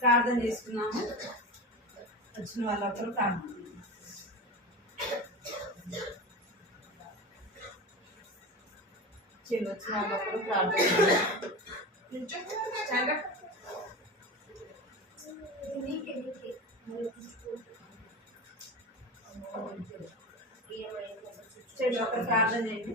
ప్రార్థన చేసుకున్నాము. వచ్చిన వాళ్ళొక్కరు ప్రార్థన వచ్చిన వాళ్ళొక్కరు ప్రార్థన ఒకరు ప్రార్థన చేయండి.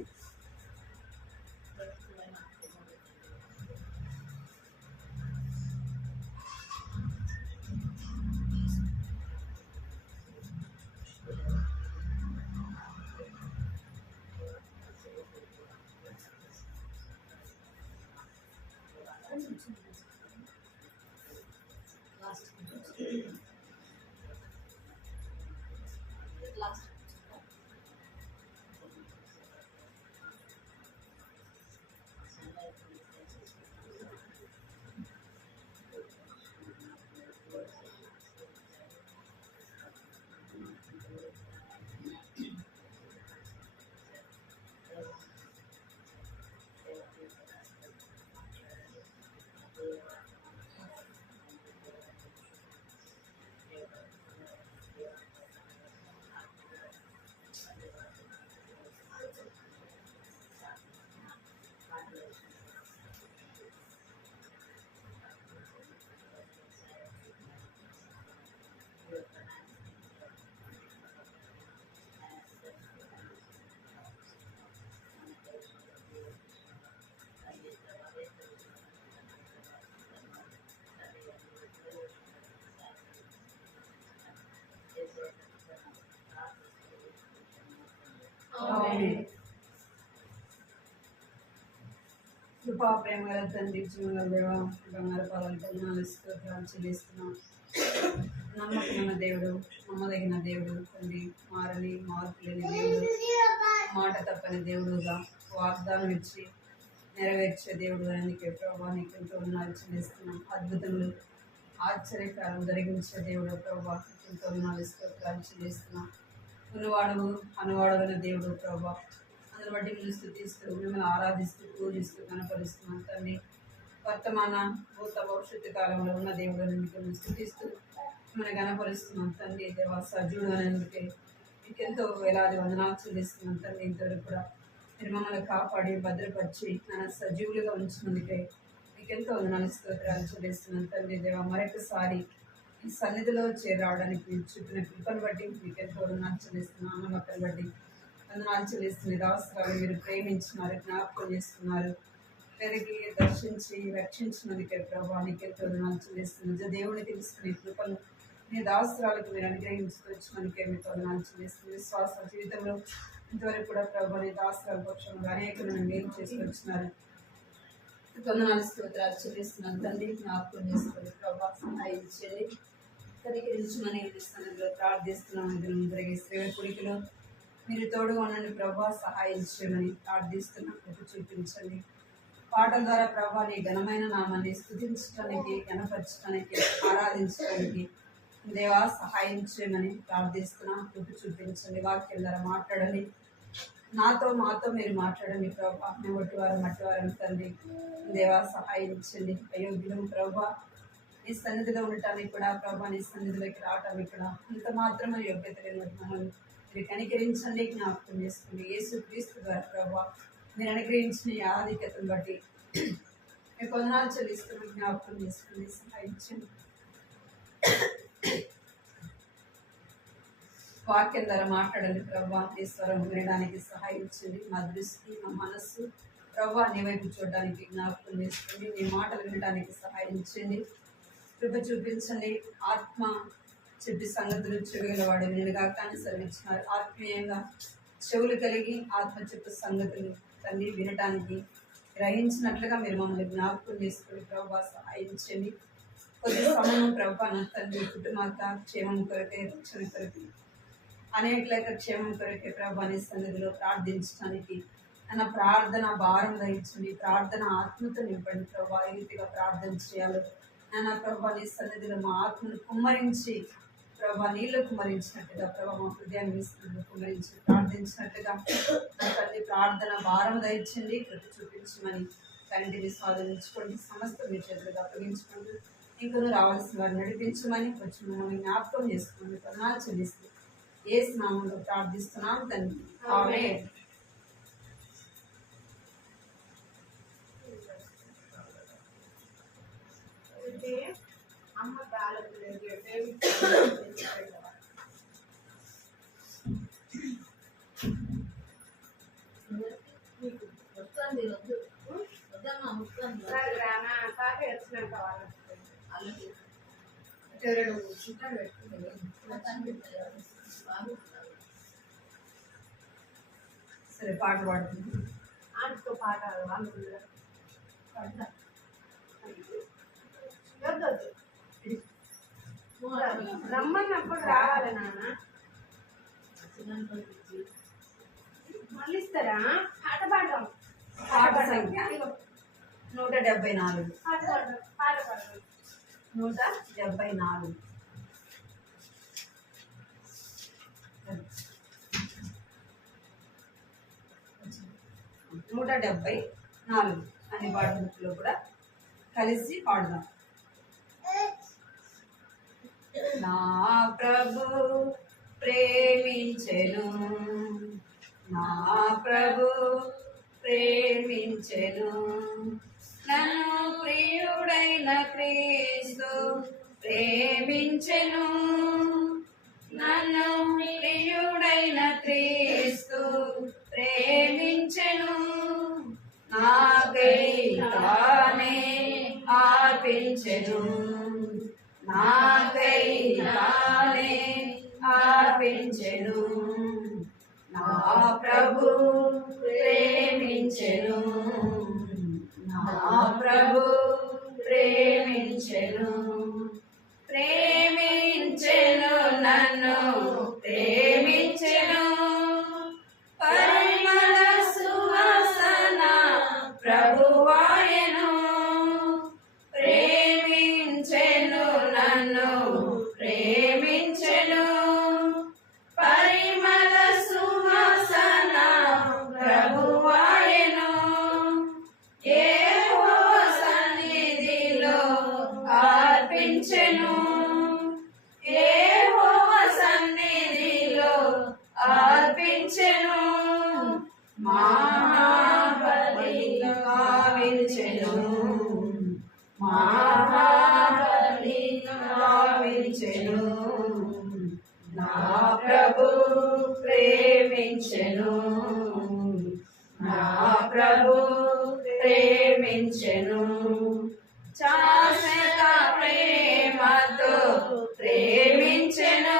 కృపా ప్రేమ గల తండ్రి, జీవన దేవ, బంగారు పాలతో స్తోత్రాలు చెల్లిస్తున్నాం. నమ్మకమైన దేవుడు, నమ్మదగిన దేవుడు తండ్రి, మారని మార్పు లేని దేవుడు, మాట తప్పని దేవుడుగా వాగ్దానం ఇచ్చి నెరవేర్చే దేవుడు అందుకే ప్రభా నీకు ఎంతో ఉన్నాలు చెల్లిస్తున్నాం. అద్భుతములు ఆశ్చర్యకారం జరిగించే దేవుడు ప్రభా ఎంతో ఉన్నాలు స్తోత్రాలు చెల్లిస్తున్నాం. ఉన్నవాడు అనువాడమైన దేవుడు ప్రభా, అందుని బట్టి మిమ్మల్ని స్థుతిస్తూ మిమ్మల్ని ఆరాధిస్తూ పూజిస్తూ కనపరుస్తున్నాం తండ్రి. వర్తమాన భూత భవిష్యత్తు కాలంలో ఉన్న దేవుడు మిమ్మల్ని స్థుతిస్తూ మిమ్మల్ని కనపరుస్తున్నాం తండ్రి. దేవా సజీవుడు అనేందుకే మీకెంతో వేలాది వందనాలు చెల్లిస్తున్నాం తండ్రి. ఇంతవరకు కూడా మీరు మమ్మల్ని కాపాడి భద్రపరిచి నన్ను సజీవులుగా ఉంచినందుకే మీకెంతో వందనాలు స్తోత్రాలు చెల్లిస్తున్నాం తండ్రి. దేవా మరొకసారి ఈ సన్నిధిలో చేరావడానికి మీరు చూపిన కృపను బట్టి మీకెంతో వందనాలు చెల్లిస్తున్నాం. నమ్మకం బట్టి వందనాలు చెల్లిస్తుంది. దాసరాలు మీరు ప్రేమించినారు, జ్ఞాపకం చేస్తున్నారు, పెరిగి దర్శించి రక్షించినందుకే ప్రభావ నీకెంతో వందనాలు చెల్లిస్తుంది. నిజ దేవుని తెలుసుకునే కృపను మీ దాసరాలకు మీరు అనుగ్రహించుకొచ్చినందుకే మీకు వందనాలు చెల్లిస్తుంది. విశ్వాస జీవితంలో ఇంతవరకు కూడా ప్రభావ నీ దాసరాల పక్షంగా అనేకమైన మేలు చేసుకొచ్చినారు. వందనాలు స్తోత్రాలు చెల్లిస్తున్నాను తండ్రి. జ్ఞాపకం చేసుకొని ప్రభావ సహాయం చేయండి. కనికరించమని సన్నిధిలో ప్రార్థిస్తున్నాను. జరిగే సేవ కుడికిలో మీరు తోడుగా ఉండండి ప్రభా, సహాయం చేయమని ప్రార్థిస్తున్నాం. కృప చూపించండి. పాటల ద్వారా ప్రభా నీ ఘనమైన నామాన్ని స్తుతించడానికి, గణపరచడానికి, ఆరాధించడానికి దేవా సహాయం చేయమని ప్రార్థిస్తున్నాం. కృప చూపించండి. వాక్యం ద్వారా మాట్లాడండి. మాతో మీరు మాట్లాడండి ప్రభా. మేము మట్టివారం తండ్రి. దేవా సహాయం చేయండి. అయోగ్యులం ప్రభా నీ సన్నిధిలో ఉండటానికి కూడా ప్రభా, నీ సన్నిధిలోకి రావటానికి కూడా అంత మాత్రమే యోగ్యత లేనట్టు మమ్మల్ని మీరు కనికరించండి, జ్ఞాపకం చేసుకోండి. యేసు క్రీస్తు ద్వారా ప్రభా మీరు అనుగ్రహించిన ఈ ఆధిక్యతను బట్టి మీకు వందనాలు చెల్లిస్తున్న జ్ఞాపకం చేసుకోండి, సహాయించండి. వాక్యం ద్వారా మాట్లాడండి ప్రభా. నీ స్వరం వినడానికి సహాయించండి. మా దృష్టి, మా మనస్సు ప్రభా నీ వైపు చూడడానికి జ్ఞాపకం చేసుకోండి. నీ మాటలు వినడానికి సహాయించండి. కృప చూపించండి. ఆత్మ చెప్పి సంగతులు చెవిగలవాడు వినగా కానీ సర్వించినారు. ఆత్మీయంగా చెవులు కలిగి ఆత్మ చెప్పు సంగతులు తండ్రి వినటానికి గ్రహించినట్లుగా మీరు మమ్మల్ని జ్ఞాపకం చేసుకుని ప్రభా సహాయించండి. కొద్ది సమయం ప్రభా నా తండ్రి కుటుంబాక క్షేమం కొరకే, రక్షణ కొరకే, అనేక క్షేమం కొరకే ప్రభా నీ సన్నిధిలో ప్రార్థించడానికి నా ప్రార్థన భారం వహించండి. ప్రార్థన ఆత్మతో నింపండి ప్రభా. ఏ రీతిగా ప్రార్థన చేయాలో నా ప్రభా నీ సన్నిధిలో మా ఆత్మను కుమ్మరించి ప్రభా నీళ్ళు కుమరించినట్టుగా ప్రభా మా హృదయాన్ని కుమరించి ప్రార్థించినట్టుగా నా తల్లి ప్రార్థన భారం ధరించండి కృప చూపించమని తండ్రిని స్వాధీనించుకోండి సమస్త మీ చేతులకు అప్పగించుకోండి ఇంకొన్ని రావాల్సిన వారిని నడిపించమని కొంచెం మమ్మల్ని జ్ఞాపకం చేసుకోండి ప్రణాళిక చెల్లిస్తూ యేసు నామములో ప్రార్థిస్తున్నాం తండ్రి ఆమేన్. అమ్మ సరే పాట పాడుతుంది ఆడితో పాట రమ్మన్నప్పుడు రావాలి నాన్న. మళ్ళీ ఇస్తారా? పాట పాడదాం. పాట సంఖ్య 174. పాట పాడదాం. పాట పాడదాం. 174. 174 అనే పాటలో కూడా కలిసి పాడదాం. నా ప్రభు ప్రేమించెను, నా ప్రభు ప్రేమించెను, నన్ను ప్రియుడైన క్రీస్తు ప్రేమించెను, నన్ను ప్రియుడైన క్రీస్తు ప్రేమించెను, నాకై తానే అర్పించెను, నాకై తానే అర్పించెను, నా ప్రభు ప్రేమించెను, నా ప్రభు ప్రేమించెను, ప్రేమించెను, నన్ను ప్రేమించెను, పరిమళ సువాసన ప్రభువాయెను, ప్రేమించెను, నన్ను ప్రేమించెను, పరిమళ సువాసన ప్రభువాయెను, యెహోవా సన్నిధిలో అర్పించెను, యెహోవా సన్నిధిలో అర్పించెను, మహాబలి గావించెను, మహాబలి గావించెను, నా ప్రభు ప్రేమించెను, నా ప్రభు ప్రేమించెను, శాశ్వత ప్రేమతో ప్రేమించెను,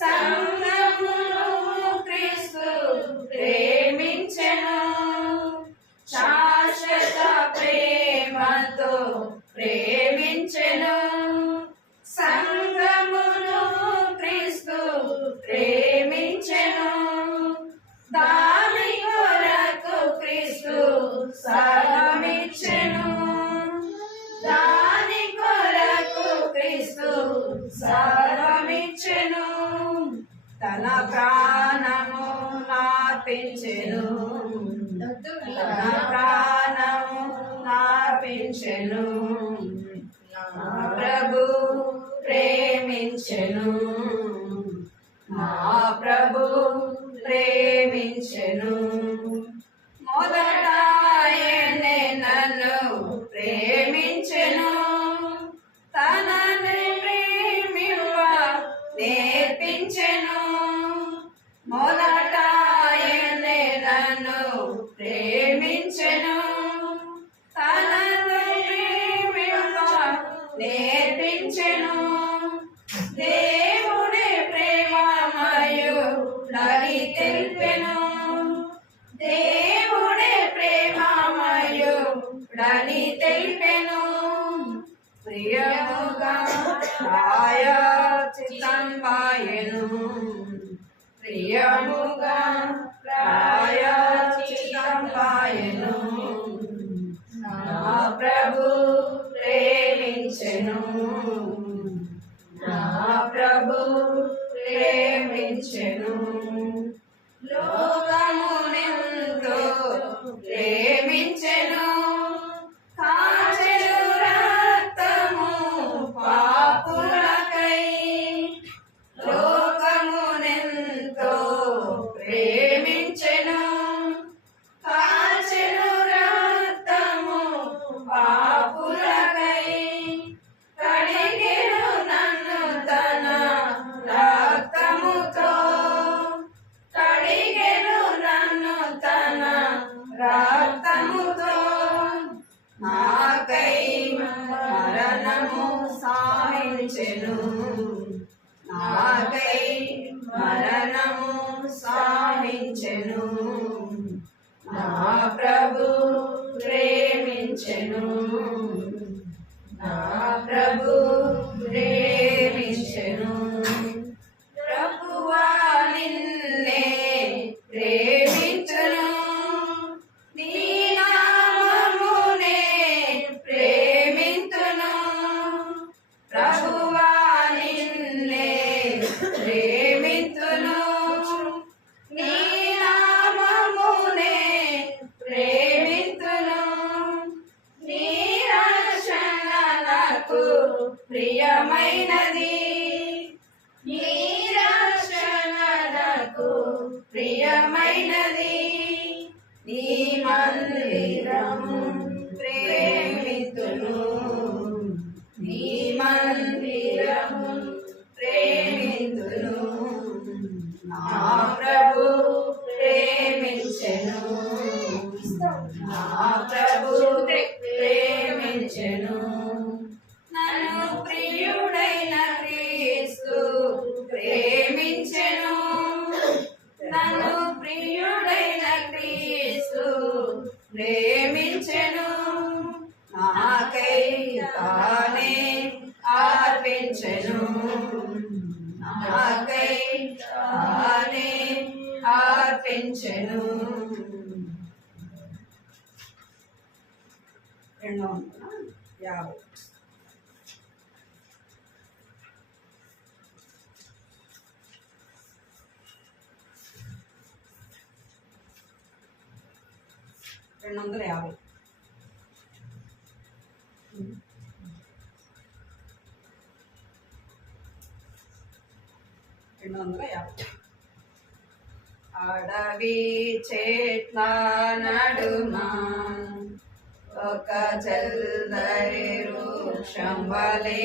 సంగమును క్రీస్తు ప్రేమించెను, శాశ్వత ప్రేమతో ప్రేమించెను, సంగమును క్రీస్తు ప్రేమించెను, దాని కొరకు క్రీస్తు సర్వమిచ్చెను, దాని కొరకు క్రీస్తు సర్వమిచ్చెను, తన ప్రాణము నార్పించెను, తన ప్రాణము నార్పించెను, నా ప్రభు ప్రేమించెను, నా ప్రభు ప్రేమించెను, మొదట ఆయనే నన్ను ప్రేమించెను, తనని ప్రేమింప నేర్పించెను, మొదట ఆయనే నన్ను ప్రేమించెను, తనని ప్రేమింప నేర్పించెను, దేవుడే ప్రేమమయుడని తెలిపెను, దేవుడే ప్రేమమయుడని తెలిపెను, ప్రియముగా ప్రాయచితంబాయెను, ప్రియముగా ప్రాయచితంబాయెను, నా ప్రభు ప్రేమించెను, నా ప్రభు ప్రేమించెను లోకమునెంతో ప్రేమించెను కాచెను రక్తము పాపులకై లోకమునెంతో ప్రేమించెను కాచెను రక్తము పాపులకై కడిగెను నన్ను తన రక్తముతో కడిగెను నన్ను తన రక్తముతో నాకై మరణము సాయించెను నాకై మరణము సాయించెను నా ప్రభు ప్రేమించెను నా ప్రభు ప్రేమించెను ప్రభువా నిన్నే ప్రేమించును నీ నామమునే ప్రేమించును ప్రభువా నిన్నే ప్రేమించును నీ నామమునే ప్రేమించును నీ రక్షణ నాకు ప్రియమైనది నీ రక్షణ నాకు ప్రియమైనది నీ మందిరము ప్రేమితును నీ మందిరము ప్రేమితును నా ప్రభు ప్రేమించెను నా ప్రభు ప్రేమించెను నన్ను ప్రియుడైన క్రీస్తు ప్రేమించెను నన్ను ప్రియుడైన క్రీస్తు ప్రేమించెను నాకై తానే అర్పించెను నాకై తానే అర్పించెను 250 250 250 అడవి చెట్ల నడుమ ఒక చల్దరి వృక్షం వలె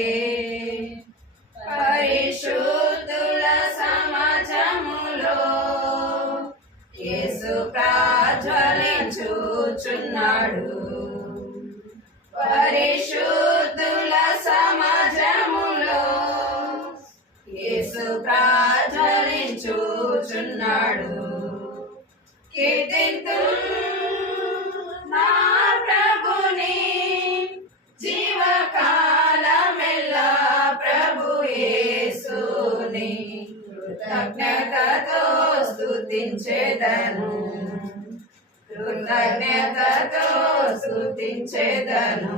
పరిశుద్ధుల సమాజములో యేసు ప్రాజ్వలించుచున్నాడు పరిశుద్ధుల సమాజములో యేసు ప్రాజ్వలించుచున్నాడు కీర్తింతుము నా ప్రభుని జీవకాలమెల్లా ప్రభు యేసుని కృతజ్ఞతతో స్తుతించెదను కృతజ్ఞతతో స్తుతించెదను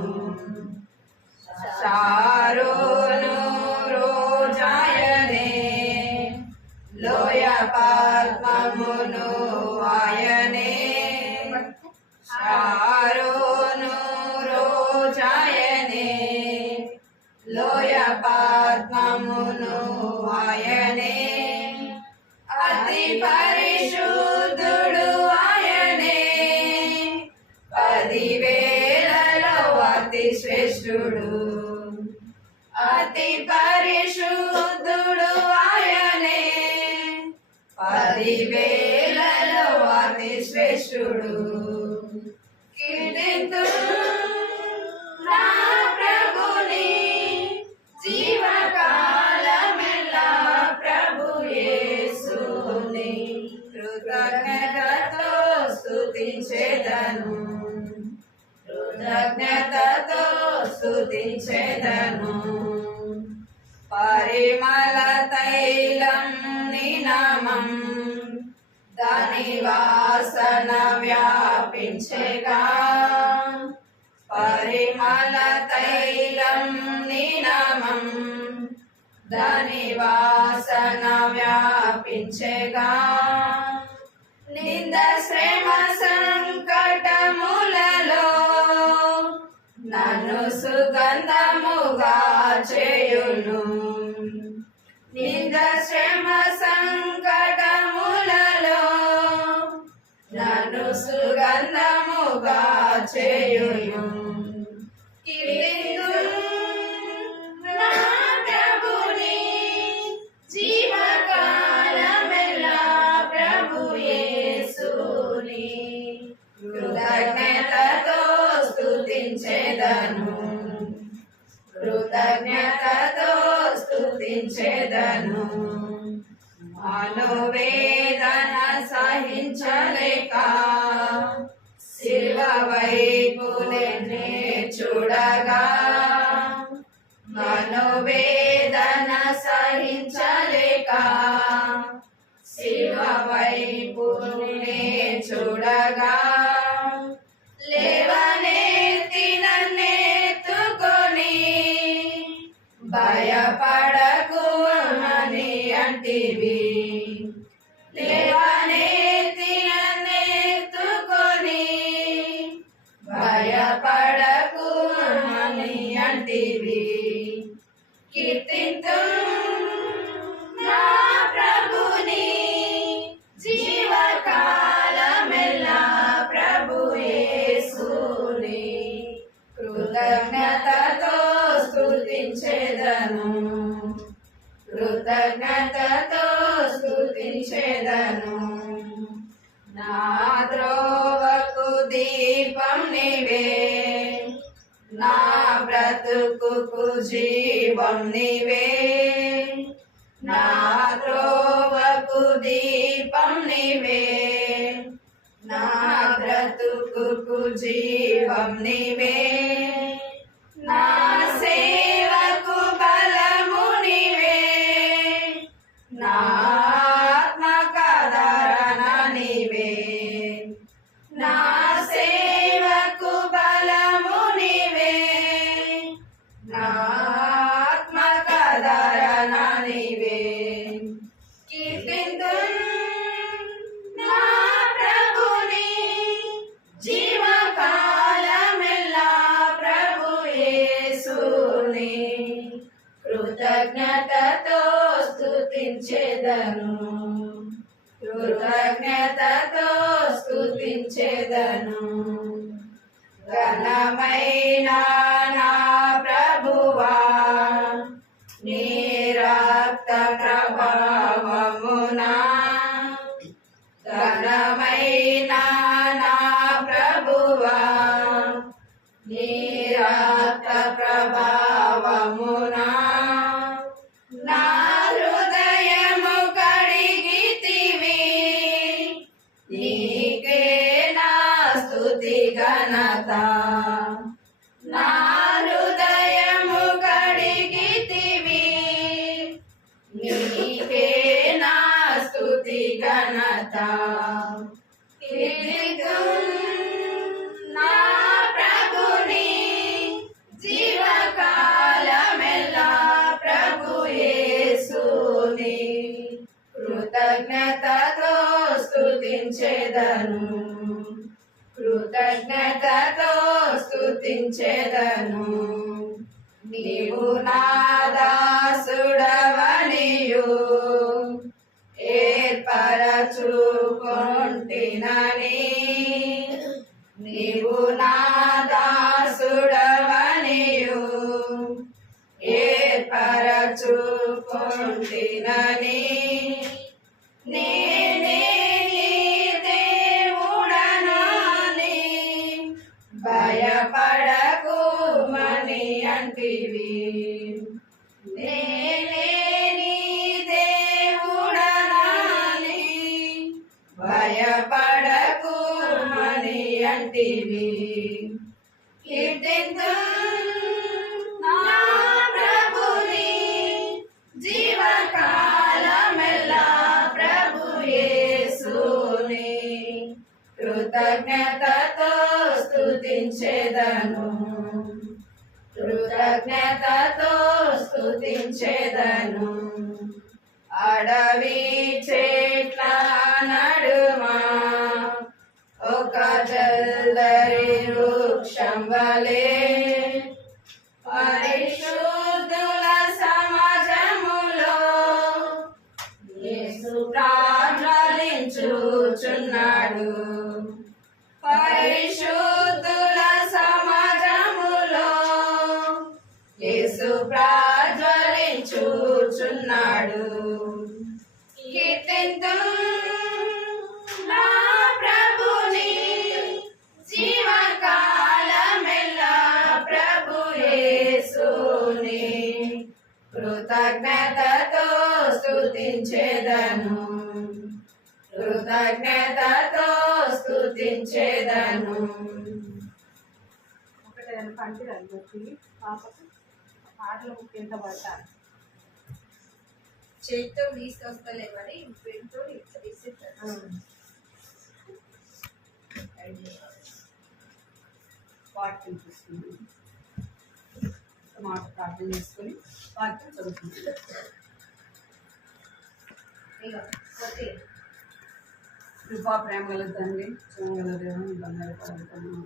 శారోను రోజాయనే లోయ పద్మమును ఆయనే శారోను రోజాయనే లోయ పద్మమును ఆయనే అతి పరిశుద్ధుడు ఆయనే 10,000లో అతి శ్రేష్ఠుడు అతి పరిశుద్ధుడు ఆయనే 10,000లో అతి శ్రేష్ఠుడు కీర్తింతుము నా ప్రభుని జీవకాలమెల్లా ప్రభు యేసుని కృతజ్ఞతతో స్తుతించెదను కృతజ్ఞతతో స్తుతించెదను పరిమళ తైలం నినామం దాని వాసన వ్యాపించెగా పరిమళ తైలం నినామం దాని వాసన వ్యాపించెగా. నింద శ్రమ సంకటములలో నన్ను సుగంధముగా చేయును. నింద శ్రమ సంకటములలో నన్ను సుగంధముగా చేయును. కీర్తింతును నా ప్రభుని జీవకాలమెల్లా, ప్రభు యేసుని కృతజ్ఞతతో స్తుతించెదను. కృతజ్ఞతతో స్తుతించెదను. మనోవేదన సహించలేక శిలువ వైపునే చూడగా. మనోవేదన సహించలేక శిలువ వైపునే చూడగా. లేవనెత్తి నన్నెత్తుకొని భయపడకు అని అంటివి. లేవనెత్తి నన్నెత్తుకొని భయపడకు అని అంటివి. కీర్తింతును నా ప్రభుని జీవకాలమెల్లా, ప్రభు యేసుని కృతజ్ఞతతో స్తుతించెదను. కృతజ్ఞతతో స్తుతించెదను. నా త్రోవకు దీపం నీవే, నా బ్రతుకుకు జీవం నీవే. నా త్రోవకు దీపం నీవే, నా బ్రతుకుకు జీవం నీవే. నా సేవకు బలము నీవే, నా ఆత్మకాధారణ నీవే. నా సేవకు బలము నీవే, నా ఆత్మకాధారణ నీవే. కీర్తింతును నా ప్రభుని జీవకాలమెల్లా, ప్రభు యేసుని కృతజ్ఞతతో స్తుతించెదను. కృతజ్ఞతతో స్తుతించెదను. ఘనమైన నా ప్రభువా, నీ రక్త ప్రభావమునా. ఘనమైన నా ప్రభువా, నీ రక్త ప్రభావమునా. నా హృదయము కడిగితివి, నీకే నా స్తుతి ఘనత. నా హృదయము కడిగితివి, నీకే నా స్తుతి ఘనత. కీర్తింతును నా ప్రభుని జీవకాలమెల్లా, ప్రభు యేసుని కృతజ్ఞతతో స్తుతించెదను. కృతజ్ఞతతో స్తుతించెదను. నీవు నా దాసుడవనియు ఏర్పరచుకొంటినని. నీవు నా దాసుడవనియు ఏర్పరచుకొంటినని. నేనే నీ దేవుడనని భయపడకు మని అంటివి. నేనే నీ దేవుడనని భయపడకు మని అంటివి. కీర్తింతును నా ప్రభుని జీవకాలమెల్లా, ప్రభు యేసుని కృతజ్ఞతతో స్తుతించెదను. కృతజ్ఞతతో కృతజ్ఞతతో స్తుతించేదను అడవి చెట్ల నడుమా ఒక జల్దరి వృక్షం వలె పరిశుద్ధుల సమాజములో యేసు ప్రాజ్వలించుచున్నాడు పరిశుద్ధుల సమాజములో యేసు ప్రాజ్వలించుచున్నాడు కీర్తింతును నా ప్రభుని జీవకాలమెల్లా ప్రభు యేసుని కృతజ్ఞతతో స్తుతించేదను కృతజ్ఞతతో స్తుతించేదను. ఒకటే పంపిరాలి వచ్చి పాపకు పాటలు బుక్ ఎంత పడతారు చేతితో తీసుకొస్తలే మరి పెన్తో వాక్యం చూస్తున్నాను మాట ప్రార్థన చేసుకొని వాక్యం చదువుతున్నాను. కృపా ప్రేమ గల తండ్రి చూడగల దేవం బంగారు చదువుతున్నాను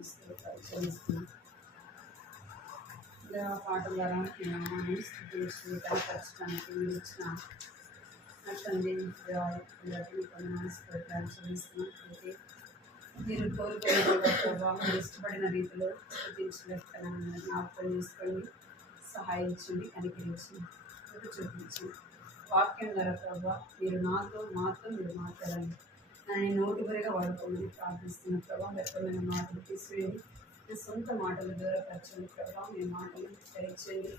దేవ పాట ద్వారా నేను స్థితించి కనపరచడానికి మీరు ఇచ్చిన తండ్రి చదివిస్తున్నాను. మీరు కోరుకునే ప్రభావం మీరు ఇష్టపడిన రీతిలో స్థితించలేకపోయినా జ్ఞాపకం చేసుకోండి సహాయించండి కనికరించండి చూపించండి వాక్యం ద్వారా ప్రభావ మీరు నాతో మీరు మాట్లాడండి నన్ను నోటిబరిగా వాడుకోమని ప్రార్థిస్తున్న ప్రభావం వ్యక్తమైన మాటలు తీసివేయండి నా సొంత మాటల ద్వారా పరచండి ప్రభావం మీ మాటలు ధరించండి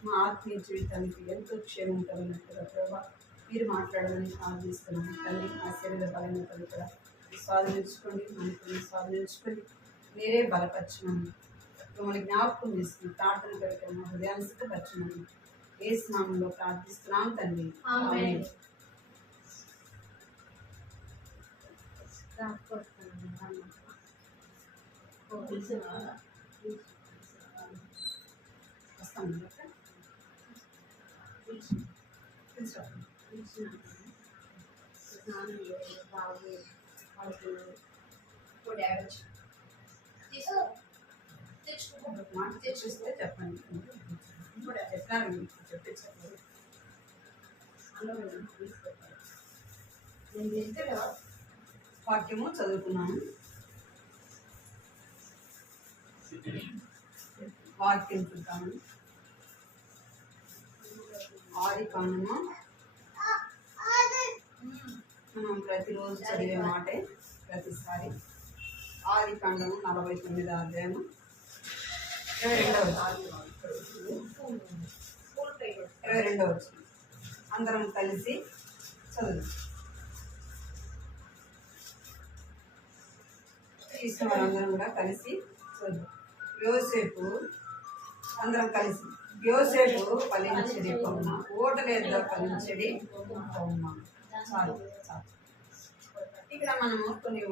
మా ఆత్మీయ జీవితానికి ఎంతో క్షేమం కలిగినట్టుగా ప్రభావ మీరు మాట్లాడాలని ప్రార్థిస్తున్నాను తండ్రి ఆ శరీర బలహీనతలు కూడా స్వాధీనించుకోండి మనకుని స్వాధీనించుకోండి మీరే బలపరచమని మిమ్మల్ని జ్ఞాపకం చేసుకుని ప్రార్థన పెరగడం మా హృదయాన్ని సిద్ధపరచమని ఏ స్నామంలో ప్రార్థిస్తున్నాం తండ్రి ఆమేన్. వస్తాను మాట తెచ్చిస్తే చెప్పండి ఇప్పుడు చెప్పినాను చెప్పించాను నేను చెప్తే వాక్యము చదువుకున్నాను వాక్యం చూద్దాము ఆది కాండము మనం ప్రతిరోజు చదివే మాటే ప్రతిసారి ఆది కాండము 49వ అధ్యాయము 22వ వచనం అందరం కలిసి చదువు తీసిన వారందరం కూడా కలిసి చదువు యోసేపు అందరం కలిసి యోసేపు ఫలించడి కొమ్మ ఓటలేద్ద ఫలించడి కొమ్మ చాలు చాలు ఇక్కడ మనము కొన్ని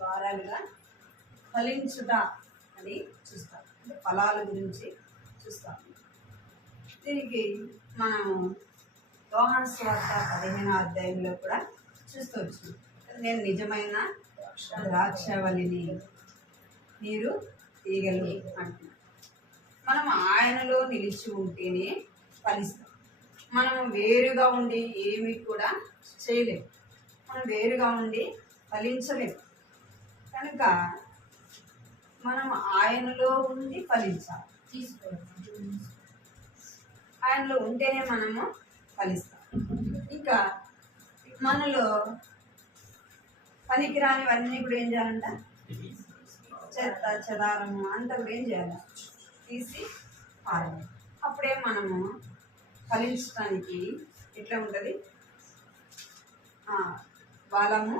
వారాలుగా ఫలించుట అని చూస్తాం అంటే ఫలాల గురించి చూస్తాం దీనికి మనము యోహాను సువార్త 15వ అధ్యాయంలో కూడా చూస్తూ వచ్చినాం నేను నిజమైన ద్రాక్షవల్లిని మీరు తీగలు అంటున్నారు మనం ఆయనలో నిలిచి ఉంటేనే ఫలిస్తాం మనం వేరుగా ఉండి ఏమి కూడా చేయలేము మనం వేరుగా ఉండి ఫలించలేము కనుక మనం ఆయనలో ఉండి ఫలించాలి ఆయనలో ఉంటేనే మనము ఫలిస్తాం ఇంకా మనలో పనికిరానివన్నీ కూడా ఏం చేయాలంట చెత్త చెదారము అంతా కూడా ఏం చేయాలి తీసి పారాలి అప్పుడే మనము ఫలించడానికి ఎట్లా ఉంటుంది బలము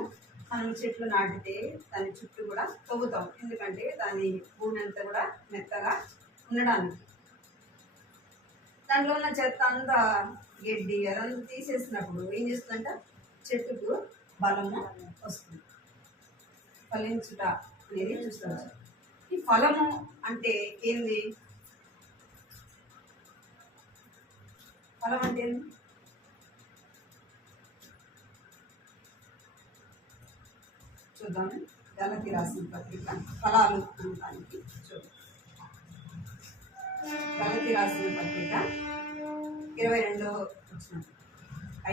మనం చెట్లు నాటితే దాని చుట్టూ కూడా తవ్వుతాం ఎందుకంటే దాని భూమి అంతా కూడా మెత్తగా ఉండడానికి దాంట్లో ఉన్న చెత్త అంతా గడ్డి అదంతా తీసేసినప్పుడు ఏం చేస్తుందంట చెట్టుకు బలము వస్తుంది ఫలించుట అనేది చూస్తాం ఈ ఫలము అంటే ఏంది ఫలం అంటే ఏంది? చూద్దాం. గలతీ రాసిన పత్రిక ఫలాలు అనడానికి చూద్దాం. గలతీ రాసిన పత్రిక 22వ వచనం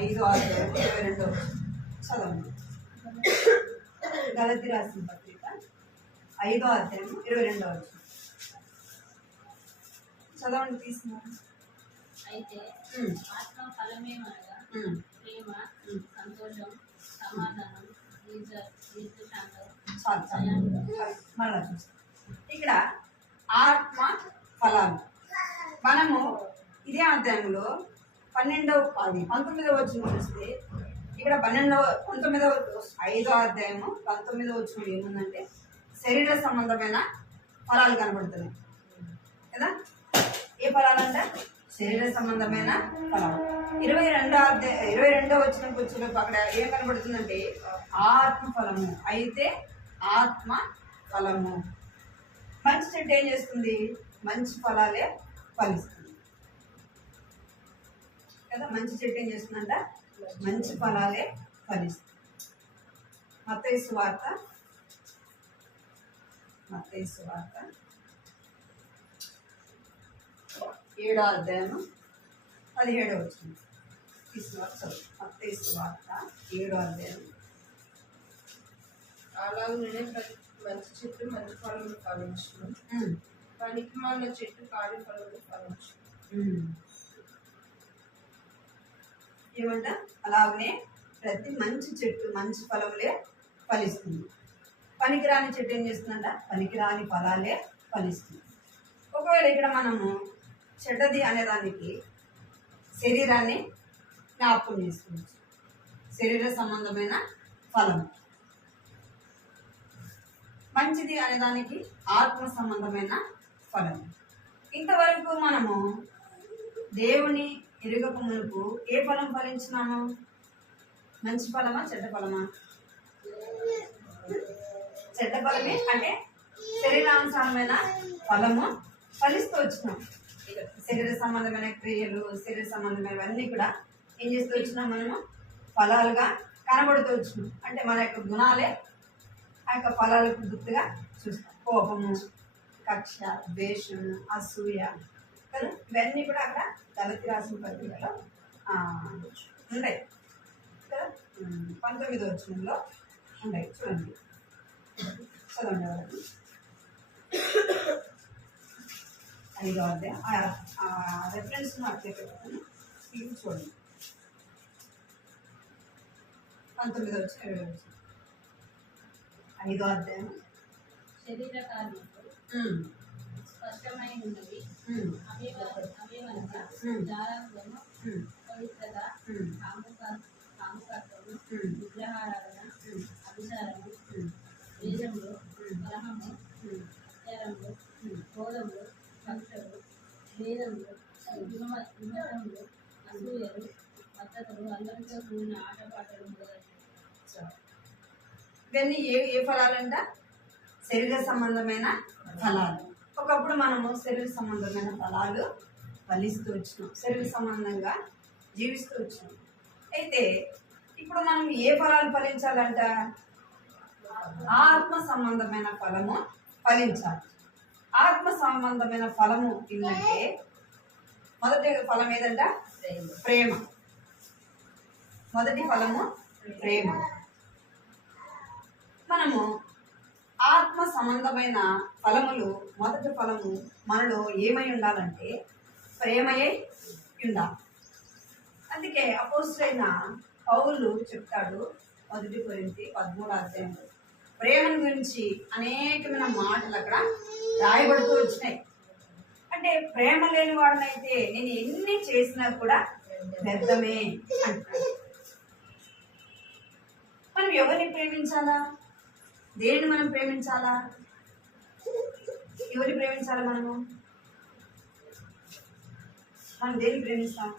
5వ అధ్యాయం 22వ వచనం చదవండి. గలతీ రాసిన పత్రిక 5వ అధ్యాయం 22వ వచనం చదవండి తీసుకున్నాను. అయితే ఆత్మ ఫలమేమనగా ప్రేమ, సంతోషం, సమాధానం, శాంతం. మళ్ళా చూస్తాం. ఇక్కడ ఆత్మ ఫలాలు మనము ఇదే అధ్యాయంలో 19వ వచనం చూస్తే ఇక్కడ 5వ అధ్యాయము 19వ వచనం ఏముందంటే శరీర సంబంధమైన ఫలాలు కనబడుతున్నాయి కదా. ఏ ఫలాలంటే శరీర సంబంధమైన ఫలాలు. 22వ వచనంకి వచ్చేలోపు అక్కడ ఏం కనబడుతుందంటే ఆత్మ ఫలము. అయితే ఆత్మ ఫలము మంచి చెట్టు ఏం చేస్తుంది? మంచి ఫలాలే ఫలిస్తుంది కదా. మంచి చెట్టు ఏం చేస్తుందంట? మంచి ఫలాలే ఫలిస్తుంది. మత్తయి సువార్త 7వ అధ్యాయం 17వ వచనం తీసుకున్నారు. మత్తయి సువార్త 7వ అధ్యాయం. అలాగనే ప్రతి మంచి చెట్టు మంచి ఫలములు ఫలించును, పనికి మాలిన చెట్టు కాడి ఫలములు ఫలించును. ఏమంట? అలాగనే ప్రతి మంచి చెట్టు మంచి ఫలములే ఫలిస్తుంది. పనికిరాని చెట్టు ఏం చేస్తుందంట? పనికిరాని ఫలాలే ఫలిస్తుంది. ఒకవేళ ఇక్కడ మనము చెడ్డది అనేదానికి శరీరాన్ని జ్ఞాపకం చేసుకోవచ్చు. శరీర సంబంధమైన ఫలం. మంచిది అనేదానికి ఆత్మ సంబంధమైన ఫలం. ఇంతవరకు మనము దేవుని ఎరుగక మునుపు ఏ ఫలం ఫలించినాము? మంచి ఫలమా చెడ్డ ఫలమా? చెడ్డ ఫలమే. అంటే శరీరానుసారమైన ఫలము ఫలిస్తూ వచ్చినాం. శరీర సంబంధమైన క్రియలు, శరీర సంబంధమైనవన్నీ కూడా ఏం చేస్తూ వచ్చినాం? మనము ఫలాలుగా కనబడుతూ వచ్చినాం. అంటే మన యొక్క గుణాలే ఆ యొక్క ఫలాలకు గుర్తుగా చూస్తాం. కోపము, కక్ష, ద్వేషము, అసూయ కదా. ఇవన్నీ కూడా అక్కడ గలతీ రాసిన పత్రికలో ఉంటాయి కదా. 19వ వచనంలో ఉంటాయి. చూడండి, చదవండి. వాళ్ళకి 5వ అధ్యాయం రెఫరెన్స్ అట్లే పెట్టుకుని ఇది చూడండి. 19వ వచనం 20వ వచనం 5వ అధ్యాయం. శరీర కార్యములు స్పష్టమై ఉన్నవి. అవేమనగా జారాత్మము, పవిత్రత, కాముకత్వము, విగ్రహారాధన, అభిచారము, వేదములు, కలహము, జరములు, క్రోధములు, కక్షలు, భేదములు, విమతములు, అసూయలు, మద్దతులు, అందరితో కూడిన ఆటపాటలు మొదలైనవి. ఇవన్నీ ఏ ఫలాలంట? శరీర సంబంధమైన ఫలాలు. ఒకప్పుడు మనము శరీర సంబంధమైన ఫలాలు ఫలిస్తూ వచ్చినాం, శరీర సంబంధంగా జీవిస్తూ వచ్చినాం. అయితే ఇప్పుడు మనం ఏ ఫలాలు ఫలించాలంట? ఆత్మ సంబంధమైన ఫలము ఫలించాలి. ఆత్మ సంబంధమైన ఫలము ఏంటంటే మొదటి ఫలం ఏదంట? ప్రేమ. మొదటి ఫలము ప్రేమ. మనము ఆత్మ సంబంధమైన ఫలములు, మొదటి ఫలము మనలో ఏమై ఉండాలంటే ప్రేమయే ఉండాలి. అందుకే అపోస్తలుడైన పౌలు చెప్తాడు 1 కొరింథీ 13వ అధ్యాయంలో ప్రేమను గురించి అనేకమైన మాటలు అక్కడ రాయబడుతూ వచ్చినాయి. అంటే ప్రేమ లేని వాడినైతే నేను ఎన్ని చేసినా కూడా వ్యర్థమే అంటాడు. మనం ఎవరిని ప్రేమించాలా? దేనిని మనం ప్రేమించాలా? ఎవరిని ప్రేమించాలా? మనం దేన్ని ప్రేమిస్తాం?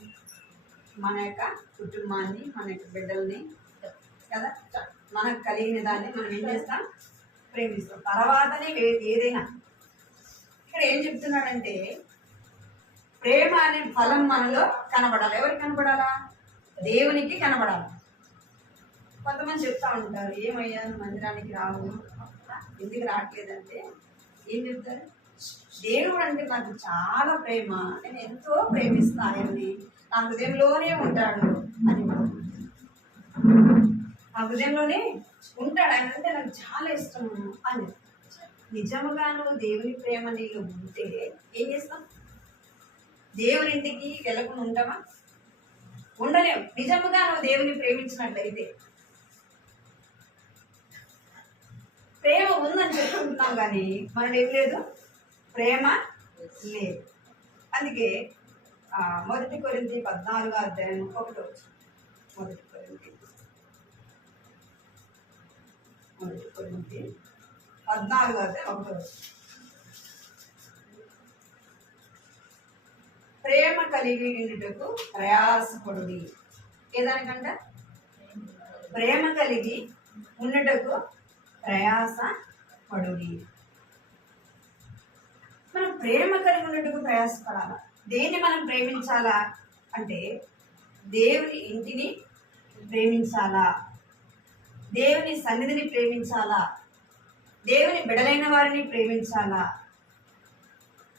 మన యొక్క కుటుంబాన్ని, మన యొక్క బిడ్డల్ని కదా, మనకు కలిగిన దాన్ని మనం ఏం చేస్తాం? ప్రేమిస్తాం. తర్వాతనే ఏదైనా. ఇక్కడ ఏం చెప్తున్నాడంటే ప్రేమ అనే ఫలం మనలో కనబడాలి. ఎవరికి కనబడాలా? దేవునికి కనబడాలి. కొంతమంది చెప్తా ఉంటారు, ఏమయ్యా నువ్వు మందిరానికి రావు, ఎందుకు రావట్లేదంటే ఏం చెప్తారు? దేవుడు అంటే నాకు చాలా ప్రేమ, నేను ఎంతో ప్రేమిస్తా ఆయన్ని, నా హృదయంలోనే ఉంటాడు అని. నా హృదయంలోనే ఉంటాడు ఆయన అంటే నాకు చాలా ఇష్టం అని. నిజముగా నువ్వు దేవుని ప్రేమ నీలో ఉంటే ఏం చేస్తాం? దేవుని ఇంటికి వెళ్ళకుండా ఉంటామా? ఉండలేం. నిజముగా నువ్వు దేవుని ప్రేమించినట్లయితే. ప్రేమ ఉందని చెప్పుకుంటున్నాం కానీ మనలో ఏం లేదు, ప్రేమ లేదు. అందుకే 1 కొరింథీ 14:1 1 కొరింథీ 14:1 ప్రేమ కలిగి ఉండుటకు ప్రయాసపడుడి. ఏదానికంట? ప్రేమ కలిగి ఉండుటకు ప్రయాసపడుడి. మనం ప్రేమ కలిగి ఉన్నట్టుకు ప్రయాసపడాలా. దేన్ని మనం ప్రేమించాలా అంటే దేవుని ఇంటిని ప్రేమించాలా, దేవుని సన్నిధిని ప్రేమించాలా, దేవుని బిడలైన వారిని ప్రేమించాలా.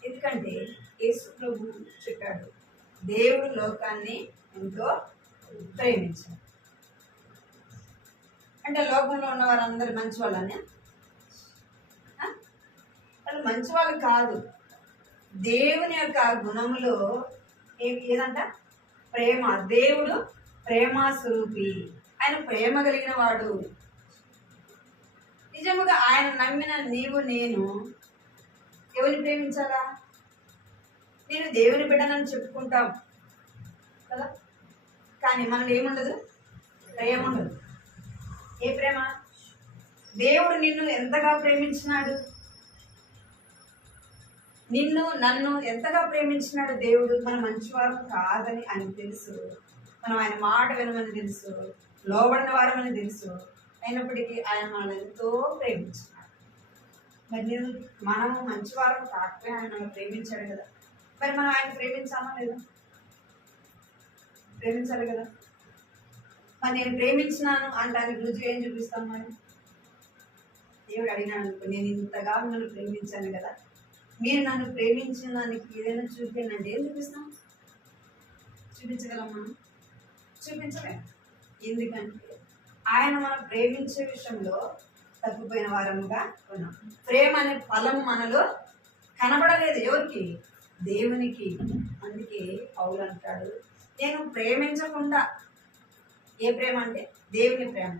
ఎందుకంటే యేసు ప్రభు చెప్పాడు, దేవుడు లోకాన్ని ఎంతో ప్రేమించాడు. అంటే లోకంలో ఉన్న వారందరూ మంచి వాళ్ళని? వాళ్ళు మంచి వాళ్ళు కాదు. దేవుని యొక్క గుణములో ఏదంట? ప్రేమ. దేవుడు ప్రేమ స్వరూపి, ఆయన ప్రేమ కలిగిన వాడు. నిజముగా ఆయన నమ్మిన నీవు నేను ఎవరిని ప్రేమించాలా? నేను దేవుని బిడ్డనని చెప్పుకుంటాం కదా, కానీ మనలో ఏముండదు? ప్రేమ ఉండదు. ఏ ప్రేమ? దేవుడు నిన్ను ఎంతగా ప్రేమించినాడు, నిన్ను నన్ను ఎంతగా ప్రేమించినాడు దేవుడు. మనం మంచివారు కాదని అని తెలుసు, మనం ఆయన మాట వినమని తెలుసు, లోబడిన వారమని తెలుసు, అయినప్పటికీ ఆయన మనల్ని ఎంతో ప్రేమించినాడు. మరి మనము మంచివారం కాకపోతే ఆయన మనం ప్రేమించాడు కదా, మరి మనం ఆయన ప్రేమించామా లేదా? ప్రేమించాలి కదా. మరి నేను ప్రేమించినాను అంటానికి రుజువు ఏం చూపిస్తాం? మరి దేవుడు అడిగినాడు అనుకో, నేను ఇంతగా మిమ్మల్ని ప్రేమించాను కదా, మీరు నన్ను ప్రేమించిన దానికి ఏదైనా చూపించండి, ఏం చూపిస్తాం? చూపించగలమా? చూపించలేం. ఎందుకంటే ఆయన మనం ప్రేమించే విషయంలో తప్పిపోయిన వారముగా ఉన్నాం. ప్రేమ అనే ఫలం మనలో కనబడలేదు. ఎవరికి? దేవునికి. అందుకే పౌలు అంటాడు, నేను ప్రేమించకుండా, ఏ ప్రేమ అంటే దేవుని ప్రేమ,